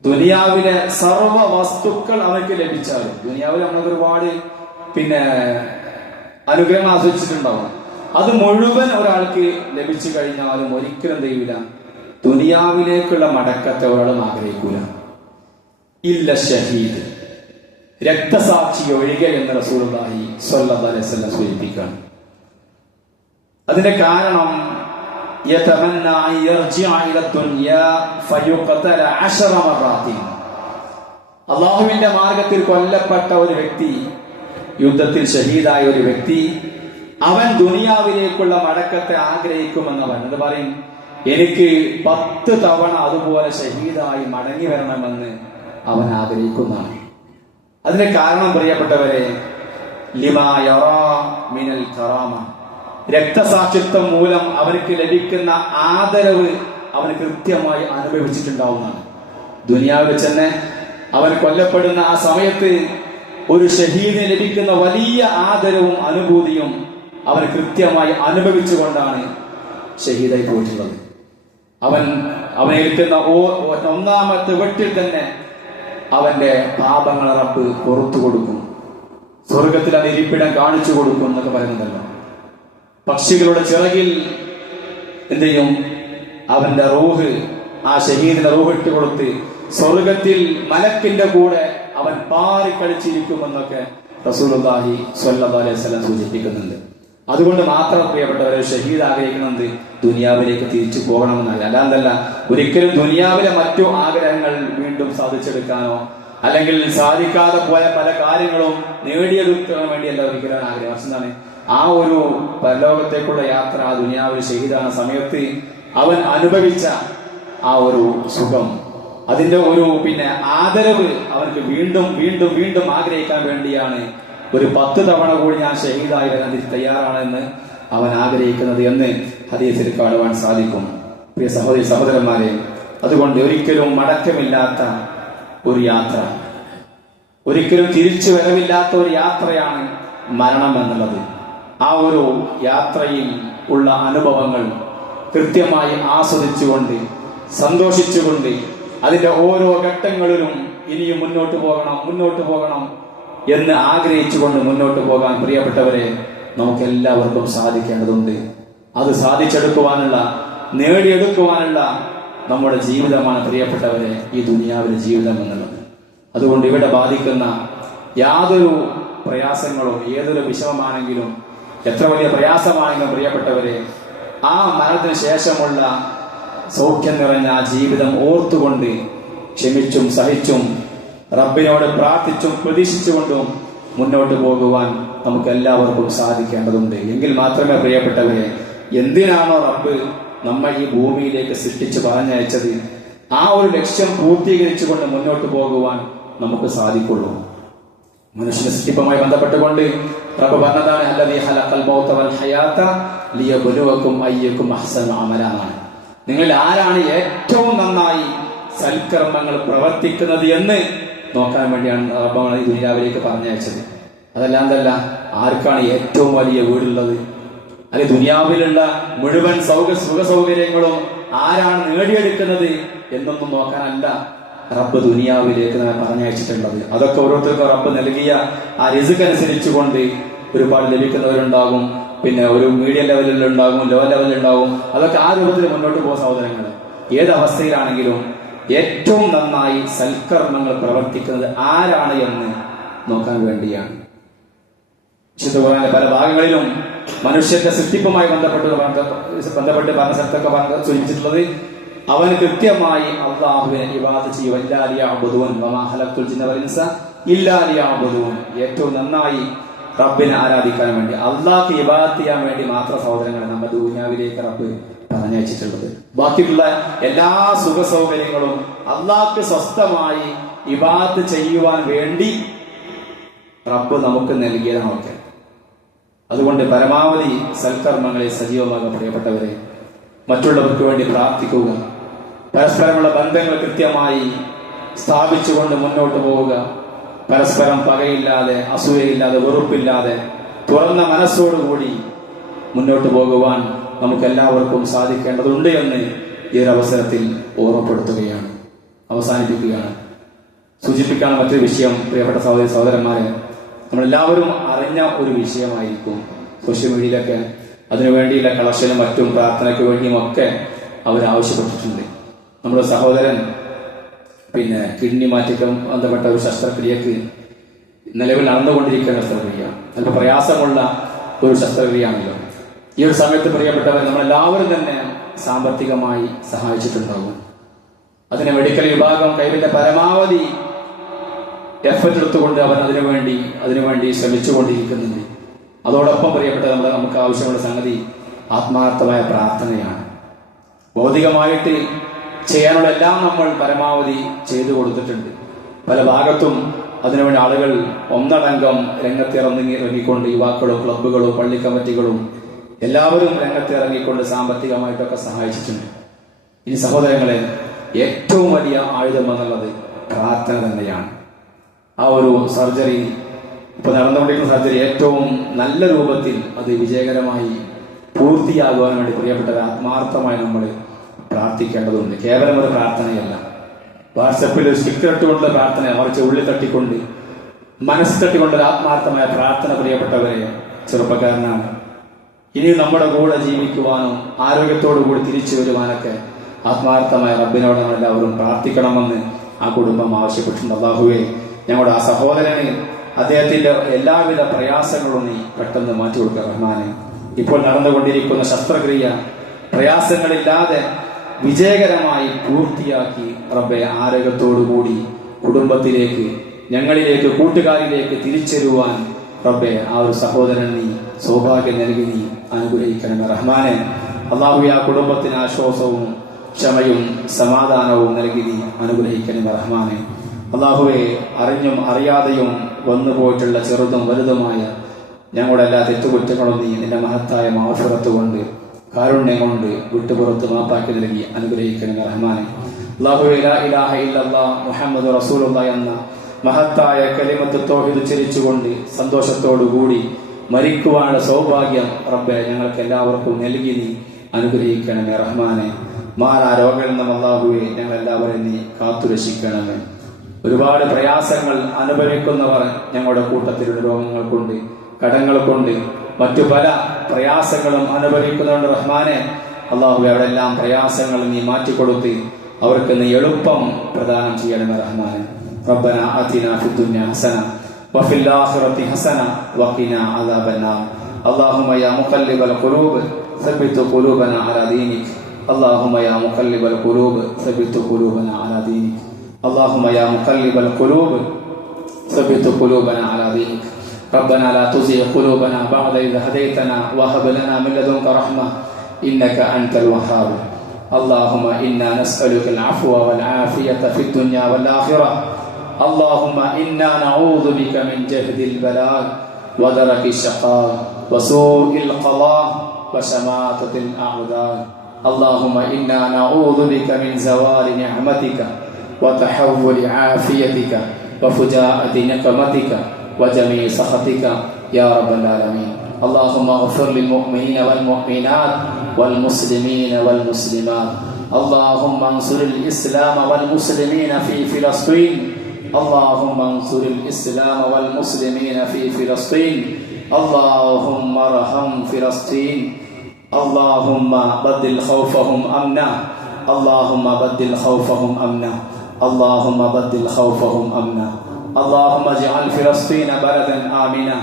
ദുനിയാവിലെ സർവ്വ വസ്തുക്കൾ അവർക്ക് ലഭിച്ചാലും, ദുനിയാവിൽ നമ്മൾക്ക് ഒരുപാട് അനുഗ്രഹങ്ങൾ ആസ്വദിച്ചിട്ടുണ്ടാവും, അത് മുഴുവൻ ഒരാൾക്ക് ലഭിച്ചു കഴിഞ്ഞാലും ഒരിക്കലും ദൈവില്ല ദുനിയാവിലേക്കുള്ള മടക്കത്തെ ഒരാളും ആഗ്രഹിക്കൂല. ഇല്ല ഷഹീദ്, രക്തസാക്ഷി ഒഴികെ എന്ന് റസൂലുള്ളാഹി സ്വല്ലല്ലാഹു അലൈഹി വസല്ലം സൂചിപ്പിക്കുകയാണ്. അതിന്റെ കാരണം യതമന്ന അൻ യർജിഅ ഇല ദുനിയ ഫയുഖതല 10 മറാത്തിൻ. അല്ലാഹുവിന്റെ മാർഗത്തിൽ കൊല്ലപ്പെട്ട ഒരു വ്യക്തി, യുദ്ധത്തിൽ ഷഹീദായ ഒരു വ്യക്തി, അവൻ ദുനിയാവിലേക്കുള്ള മടക്കത്തെ ആഗ്രഹിക്കുമെന്നവൻ എന്ന് പറയും, എനിക്ക് 10 തവണ അതുപോലെ ഷഹീദായി മടങ്ങി വരണമെന്ന് അവൻ ആഗ്രഹിക്കുന്നതാണ്. അതിന്റെ കാരണം പ്രിയപ്പെട്ടവരെ, ലിമാ യറാ മിനൽ കറാമ, രക്തസാക്ഷിത്വം മൂലം അവർക്ക് ലഭിക്കുന്ന ആദരവ് അവൻ കൃത്യമായി അനുഭവിച്ചിട്ടുണ്ടാവുന്നതാണ്. ദുനിയാവിൽ വെച്ച് തന്നെ അവൻ കൊല്ലപ്പെടുന്ന ആ സമയത്ത് ഒരു ഷഹീദിന് ലഭിക്കുന്ന വലിയ ആദരവും അനുഭൂതിയും അവൻ കൃത്യമായി അനുഭവിച്ചുകൊണ്ടാണ് ഷഹീദായി പോയിട്ടുള്ളത്. അവനേൽക്കുന്ന ഒന്നാമത്തെ വെട്ടിൽ തന്നെ അവന്റെ പാപങ്ങൾ റബ്ബ് പുറത്തു കൊടുക്കും, സ്വർഗത്തിൽ അത് ഇരിപ്പിടം കാണിച്ചു കൊടുക്കും എന്നൊക്കെ പറയുന്നുണ്ടല്ലോ. പക്ഷികളുടെ ചിറകിൽ എന്ത് ചെയ്യും? അവന്റെ റൂഹ്, ആ ഷഹീദിന്റെ റൂഹ് ഇട്ട് കൊടുത്ത് സ്വർഗത്തിൽ മലക്കിന്റെ കൂടെ അവൻ പാറി കളിച്ചിരിക്കുമെന്നൊക്കെ റസൂലുള്ളാഹി സ്വല്ലല്ലാഹു അലൈഹി വസല്ലം സൂചിപ്പിക്കുന്നുണ്ട്. അതുകൊണ്ട് മാത്രം പ്രിയപ്പെട്ടവരെ, ഷഹീദ് ആഗ്രഹിക്കുന്നത് ദുനിയാവിലേക്ക് തിരിച്ചു പോകണമെന്നല്ല. അല്ലാന്തല്ല, ഒരിക്കലും ദുനിയാവിലെ മറ്റു ആഗ്രഹങ്ങൾ വീണ്ടും സാധിച്ചെടുക്കാനോ അല്ലെങ്കിൽ സാധിക്കാതെ പോയ പല കാര്യങ്ങളും നേടിയെടുക്കാൻ വേണ്ടിയല്ല ഒരിക്കലും ആഗ്രഹം. പക്ഷെ എന്താണ്, ആ ഒരു പരലോകത്തേക്കുള്ള യാത്ര, ആ ദുനിയാവിൽ ഷഹീദാன സമയത്ത് അവൻ അനുഭവിച്ച ആ ഒരു സുഖം, അതിന്റെ ഒരു ആദരവ് അവർക്ക് വീണ്ടും വീണ്ടും വീണ്ടും ആഗ്രഹിക്കാൻ വേണ്ടിയാണ് ഒരു 10 തവണ കൂടി ഞാൻ ഷഹീദായി വരാൻ തയ്യാറാണെന്ന് അവൻ ആഗ്രഹിക്കുന്നത് എന്ന് ഹദീസിൽ കാണുവാൻ സാധിക്കും. പ്രിയ സഹോദരി സഹോദരന്മാരെ, അതുകൊണ്ട് ഒരിക്കലും മടക്കമില്ലാത്ത ഒരു യാത്ര, ഒരിക്കലും തിരിച്ചു വരവില്ലാത്ത ഒരു യാത്രയാണ് മരണം എന്നുള്ളത്. ആ ഒരു യാത്രയിൽ ഉള്ള അനുഭവങ്ങൾ കൃത്യമായി ആസ്വദിച്ചുകൊണ്ട് സന്തോഷിച്ചുകൊണ്ട് അതിന്റെ ഓരോ ഘട്ടങ്ങളിലും ഇനിയും മുന്നോട്ട് പോകണം എന്ന് ആഗ്രഹിച്ചുകൊണ്ട് മുന്നോട്ട് പോകാൻ പ്രിയപ്പെട്ടവരെ നമുക്കെല്ലാവർക്കും സാധിക്കേണ്ടതുണ്ട്. അത് സാധിച്ചെടുക്കുവാനുള്ള, നേടിയെടുക്കുവാനുള്ള നമ്മുടെ ജീവിതമാണ് പ്രിയപ്പെട്ടവരെ ഈ ദുനിയാവിലെ ജീവിതം എന്നുള്ളത്. അതുകൊണ്ട് ഇവിടെ ബാധിക്കുന്ന യാതൊരു പ്രയാസങ്ങളും, ഏതൊരു വിഷമമാണെങ്കിലും, എത്ര വലിയ പ്രയാസമാണെങ്കിലും പ്രിയപ്പെട്ടവരെ, ആ മരണത്തിന് ശേഷമുള്ള സൗഖ്യം നിറഞ്ഞ ആ ജീവിതം ഓർത്തുകൊണ്ട് ക്ഷമിച്ചും സഹിച്ചും റബ്ബിനോട് പ്രാർത്ഥിച്ചും പ്രതീക്ഷിച്ചുകൊണ്ടും മുന്നോട്ട് പോകുവാൻ നമുക്ക് എല്ലാവർക്കും സാധിക്കേണ്ടതുണ്ട്. എങ്കിൽ മാത്രമേ പ്രിയപ്പെട്ടവരെ, എന്തിനാണോ റബ്ബ് നമ്മൾ ഈ ഭൂമിയിലേക്ക് സൃഷ്ടിച്ച് പറഞ്ഞയച്ചത്. ആ ഒരു ലക്ഷ്യം പൂർത്തീകരിച്ചുകൊണ്ട് മുന്നോട്ട് പോകുവാൻ നമുക്ക് സാധിക്കുള്ളൂ. മനുഷ്യന്റെ സൃഷ്ടിപ്പുമായി ബന്ധപ്പെട്ടുകൊണ്ട് റബ്ബ് പറഞ്ഞതാണ് അല്ലദീ ഖലഖൽ മൗത വൽ ഹയാത ലിയബ്ലുവകും അയ്യുക്കും അഹ്സനു അമലാ എന്നാണ്. നിങ്ങൾ ആരാണ് ഏറ്റവും നന്നായി സൽക്കർമ്മങ്ങൾ പ്രവർത്തിക്കുന്നത് എന്ന് നോക്കാൻ വേണ്ടിയാണ് റബ്ബ് ഈ ദുനിയാവിലേക്ക് പറഞ്ഞയച്ചത്. അതല്ലാന്തല്ല ആർക്കാണ് ഏറ്റവും വലിയ വീടുള്ളത്, അല്ലെ ദുനിയാവിലുള്ള മുഴുവൻ സുഖ സൗകര്യങ്ങളും ആരാണ് നേടിയെടുക്കുന്നത് എന്നൊന്നും നോക്കാനല്ല റബ്ബ് ദുനിയാവിലേക്ക് പറഞ്ഞയച്ചിട്ടുള്ളത്. അതൊക്കെ ഓരോരുത്തർക്കും റബ്ബ് നൽകിയ ആ റിസ്ക് അനുസരിച്ചുകൊണ്ട് ഒരുപാട് ലഭിക്കുന്നവരുണ്ടാകും, പിന്നെ ഒരു മീഡിയം ലെവലിലുണ്ടാകും, ലോ ലെവലിലുണ്ടാകും. അതൊക്കെ ആ രൂപത്തിൽ മുന്നോട്ട് പോകുന്ന സഹോദരങ്ങൾ, ഏത് അവസ്ഥയിലാണെങ്കിലും ഏറ്റവും നന്നായി സൽക്കർമ്മങ്ങൾ പ്രവർത്തിക്കുന്നത് ആരാണ് എന്ന് നോക്കാൻ വേണ്ടിയാണ്. വിശുദ്ധ ഖുർആനിലെ പല ഭാഗങ്ങളിലും മനുഷ്യന്റെ സൃഷ്ടിപ്പുമായി ബന്ധപ്പെട്ട് പറഞ്ഞ സ്ഥലത്തൊക്കെ സൂചിപ്പിച്ചിട്ടുള്ളത് അവന് കൃത്യമായി അള്ളാഹുവിനെ ഇബാദത്ത് ചെയ്യുക, ഏറ്റവും നന്നായി റബ്ബിനെ ആരാധിക്കാൻ വേണ്ടി, അള്ളാഹ്ക്ക് ഇബാദത്ത് ചെയ്യാൻ വേണ്ടി മാത്രം സഹോദരങ്ങളെ നമ്മുടെ ദുനിയാവിലേക്ക് റബ്ബ് പറഞ്ഞയച്ചിട്ടുള്ളത്. ബാക്കിയുള്ള എല്ലാ സുഖ സൗകര്യങ്ങളും അള്ളാഹ്ക്ക് സ്വസ്ഥമായി ഇബാദത്ത് ചെയ്യുവാൻ വേണ്ടി റബ്ബ് നമുക്ക് നൽകിയതാണ്. അതുകൊണ്ട് പരമാവധി സൽക്കർമ്മങ്ങളെ സജീവമാകാൻ പ്രിയപ്പെട്ടവരെ, മറ്റുള്ളവർക്ക് വേണ്ടി പ്രാർത്ഥിക്കുക, പരസ്പരമുള്ള ബന്ധങ്ങൾ കൃത്യമായി സ്ഥാപിച്ചുകൊണ്ട് മുന്നോട്ട് പോവുക, പരസ്പരം പകയില്ലാതെ, അസൂയയില്ലാതെ, വെറുപ്പില്ലാതെ തുറന്ന മനസ്സോടുകൂടി മുന്നോട്ട് പോകുവാൻ നമുക്കെല്ലാവർക്കും സാധിക്കേണ്ടതുണ്ട് എന്ന് ഈ ഒരു അവസരത്തിൽ ഓർമ്മപ്പെടുത്തുകയാണ്, അവസാനിപ്പിക്കുകയാണ്. സൂചിപ്പിക്കാൻ മറ്റൊരു വിഷയം, പ്രിയപ്പെട്ട സഹോദരി സഹോദരന്മാരെ, നമ്മളെല്ലാവരും അറിഞ്ഞ ഒരു വിഷയമായിരിക്കും. സോഷ്യൽ മീഡിയയിലൊക്കെ അതിനുവേണ്ടിയുള്ള കളക്ഷനും മറ്റും പ്രാർത്ഥനയ്ക്ക് വേണ്ടിയും ഒക്കെ അവരാവശ്യപ്പെട്ടിട്ടുണ്ട്. നമ്മുടെ സഹോദരൻ പിന്നെ കിഡ്നി മാറ്റിക്കം ബന്ധപ്പെട്ട ഒരു ശസ്ത്രക്രിയക്ക് നിലവിൽ നടന്നുകൊണ്ടിരിക്കുന്ന ശസ്ത്രക്രിയ അല്പ പ്രയാസമുള്ള ഒരു ശസ്ത്രക്രിയയാണല്ലോ. ഈ ഒരു സമയത്ത് പ്രിയപ്പെട്ടവർ നമ്മളെല്ലാവരും തന്നെ സാമ്പത്തികമായി സഹായിച്ചിട്ടുണ്ടാകും. അതിന് മെഡിക്കൽ വിഭാഗം കൈവിന്റെ പരമാവധി എഫർട്ട് എടുത്തുകൊണ്ട് അവൻ അതിനുവേണ്ടി ശ്രമിച്ചുകൊണ്ടിരിക്കുന്നുണ്ട്. അതോടൊപ്പം പ്രിയപ്പെട്ട നമുക്ക് ആവശ്യമുള്ള സംഗതി ആത്മാർത്ഥമായ പ്രാർത്ഥനയാണ്. ഭൗതികമായിട്ട് ചെയ്യാനുള്ള എല്ലാം നമ്മൾ പരമാവധി ചെയ്തു കൊടുത്തിട്ടുണ്ട്. പല ഭാഗത്തും അതിനുവേണ്ടി ആളുകൾ ഒന്നടങ്കം രംഗത്തിറങ്ങിക്കൊണ്ട്, യുവാക്കളും ക്ലബ്ബുകളും പള്ളി കമ്മിറ്റികളും എല്ലാവരും രംഗത്തിറങ്ങിക്കൊണ്ട് സാമ്പത്തികമായിട്ടൊക്കെ സഹായിച്ചിട്ടുണ്ട്. ഇനി സഹോദരങ്ങളെ, ഏറ്റവും വലിയ ആയുധം എന്നുള്ളത് പ്രാർത്ഥന തന്നെയാണ്. ആ ഒരു സർജറി, ഇപ്പൊ നടന്നുകൊണ്ടിരിക്കുന്ന സർജറി ഏറ്റവും നല്ല രൂപത്തിൽ അത് വിജയകരമായി പൂർത്തിയാകുവാൻ വേണ്ടി പ്രിയപ്പെട്ടവർ ആത്മാർത്ഥമായി നമ്മൾ പ്രാർത്ഥിക്കേണ്ടതുണ്ട്. കേവലം ഒരു പ്രാർത്ഥനയല്ല, വാട്സപ്പിൽ സ്റ്റിക്കർ ഇട്ടുകൊണ്ടുള്ള പ്രാർത്ഥന, മറിച്ച് ഉള്ളിൽ തട്ടിക്കൊണ്ട്, മനസ്സ് തട്ടിക്കൊണ്ട് ഒരു ആത്മാർത്ഥമായ പ്രാർത്ഥന പ്രിയപ്പെട്ടവരെ ചെറുപ്പക്കാരനാണ്. ഇനി നമ്മുടെ കൂടെ ജീവിക്കുവാനും ആരോഗ്യത്തോടു കൂടി തിരിച്ചു വരുവാനൊക്കെ ആത്മാർത്ഥമായ റബ്ബിനോട് നമ്മളെല്ലാവരും പ്രാർത്ഥിക്കണമെന്ന് ആ കുടുംബം ആവശ്യപ്പെട്ടിട്ടുണ്ട്. അല്ലാഹുവേ, ഞങ്ങളുടെ ആ സഹോദരന് അദ്ദേഹത്തിന്റെ എല്ലാവിധ പ്രയാസങ്ങളും നീ പെട്ടെന്ന് മാറ്റി കൊടുക്കുക റഹ്മാനെ. ഇപ്പോൾ നടന്നുകൊണ്ടിരിക്കുന്ന ശസ്ത്രക്രിയ പ്രയാസങ്ങളില്ലാതെ വിജയകരമായി പൂർത്തിയാക്കി റബ്ബെ ആരോഗ്യത്തോടുകൂടി കുടുംബത്തിലേക്ക്, ഞങ്ങളിലേക്ക്, കൂട്ടുകാരിലേക്ക് തിരിച്ചരുവാൻ റബ്ബെ ആ ഒരു സഹോദരൻ നീ സൗഭാഗ്യം നൽകി നീ അനുഗ്രഹിക്കണമേ റഹ്മാനെ. അല്ലാഹുവേ, ആ കുടുംബത്തിന് ആശ്വാസവും ക്ഷമയും സമാധാനവും നൽകി നീ അനുഗ്രഹിക്കണമേ റഹ്മാനെ. അല്ലാഹുവേ, അറിഞ്ഞും അറിയാതെയും വന്നുപോയിട്ടുള്ള ചെറുതും വലുതുമായ ഞങ്ങളുടെ എല്ലാ തെറ്റുകുറ്റങ്ങളും നീ നിന്റെ മഹത്തായ മഗ്ഫിറത്ത് കൊണ്ട്, കാരുണ്യം കൊണ്ട് വിട്ടുപുറത്ത് മാപ്പാക്കി നൽകി അനുഗ്രഹിക്കണമേ റഹ്മാനെ. അല്ലാഹുവേ, ലാ ഇലാഹ ഇല്ലല്ലാഹ് മുഹമ്മദ് റസൂലുള്ളാഹി എന്ന മഹത്തായ കലിമത്ത് തൗഹീദ് ഉച്ചരിച്ചുകൊണ്ട് സന്തോഷത്തോടുകൂടി മരിക്കുവാനുള്ള സൗഭാഗ്യം റബ്ബെ ഞങ്ങൾക്ക് എല്ലാവർക്കും നൽകി നീ അനുഗ്രഹിക്കണമേ റഹ്മാനെ. മാറാ രോഗങ്ങളിൽ നിന്നും അല്ലാഹുവേ ഞങ്ങളെല്ലാവരെയും നീ കാത്തുരക്ഷിക്കണമേ. ഒരുപാട് പ്രയാസങ്ങൾ അനുഭവിക്കുന്നവർ ഞങ്ങളുടെ കൂട്ടത്തിലുള്ള രോഗങ്ങൾ കൊണ്ട്, കടങ്ങൾ കൊണ്ട്, മറ്റു പല പ്രയാസങ്ങളും അനുഭവിക്കുന്നുണ്ട് റഹ്മാനെ. അല്ലാഹുവേ, അവിടെല്ലാം പ്രയാസങ്ങൾ നീ മാറ്റിക്കൊടുത്ത് അവർക്ക് നീ എളുപ്പം പ്രദാനം ചെയ്യണമേ റഹ്മാനെ. റബ്ബന ആതിനാ ഫിദ്ദുനിയ ഹസന വഫിൽ ആഖിറതി ഹസന വഖിനാ അദാബന്നാർ. അല്ലാഹുമ്മ യാ മുഖല്ലിബൽ ഖുലൂബ് സബ്ബിത് ഖുലൂബനാ അലാ ദീനിക്. അല്ലാഹുമ്മ യാ മുഖല്ലിബൽ ഖുലൂബ് സബ്ബിത് ഖുലൂബനാ അലാ ദീനിക്. اللهم يا مقلب القلوب ثبت قلوبنا على دينك. ربنا لا تزغ قلوبنا بعد إذ هديتنا وهب لنا من لدنك رحمة إنك أنت الوهاب. اللهم إنا نسألك العفو والعافية في الدنيا والآخرة. اللهم إنا نعوذ بك من جهد البلاء ودرك الشقاء وسوء القضاء وشماتة الأعداء. اللهم إنا نعوذ بك من زوال نعمتك وتحول عافيتك وفجاءة نقمتك وجميع سخطك يا رب العالمين. اللهم اغفر للمؤمنين والمؤمنات والمسلمين والمسلمات. اللهم انصر الإسلام والمسلمين في فلسطين. اللهم انصر الإسلام والمسلمين في فلسطين. اللهم ارحم فلسطين. اللهم بدل خوفهم أمنا. اللهم بدل خوفهم أمنا. اللهم بدل خوفهم أمنا. اللهم اجعل فلسطين بلدا آمنا.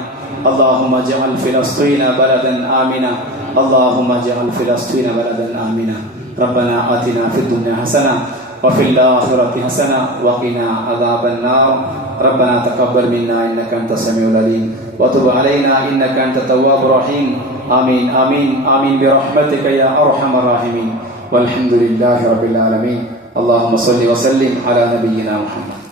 اللهم اجعل فلسطين بلدا آمنا. اللهم اجعل فلسطين بلدا آمنا. ربنا آتنا في الدنيا حسنة وفي الآخرة حسنة وقنا عذاب النار. ربنا تقبل منا إنك أنت السميع العليم وتب علينا إنك أنت التواب الرحيم. آمين آمين آمين برحمتك يا أرحم الراحمين. والحمد لله رب العالمين. اللهم صل وسلم على نبينا محمد.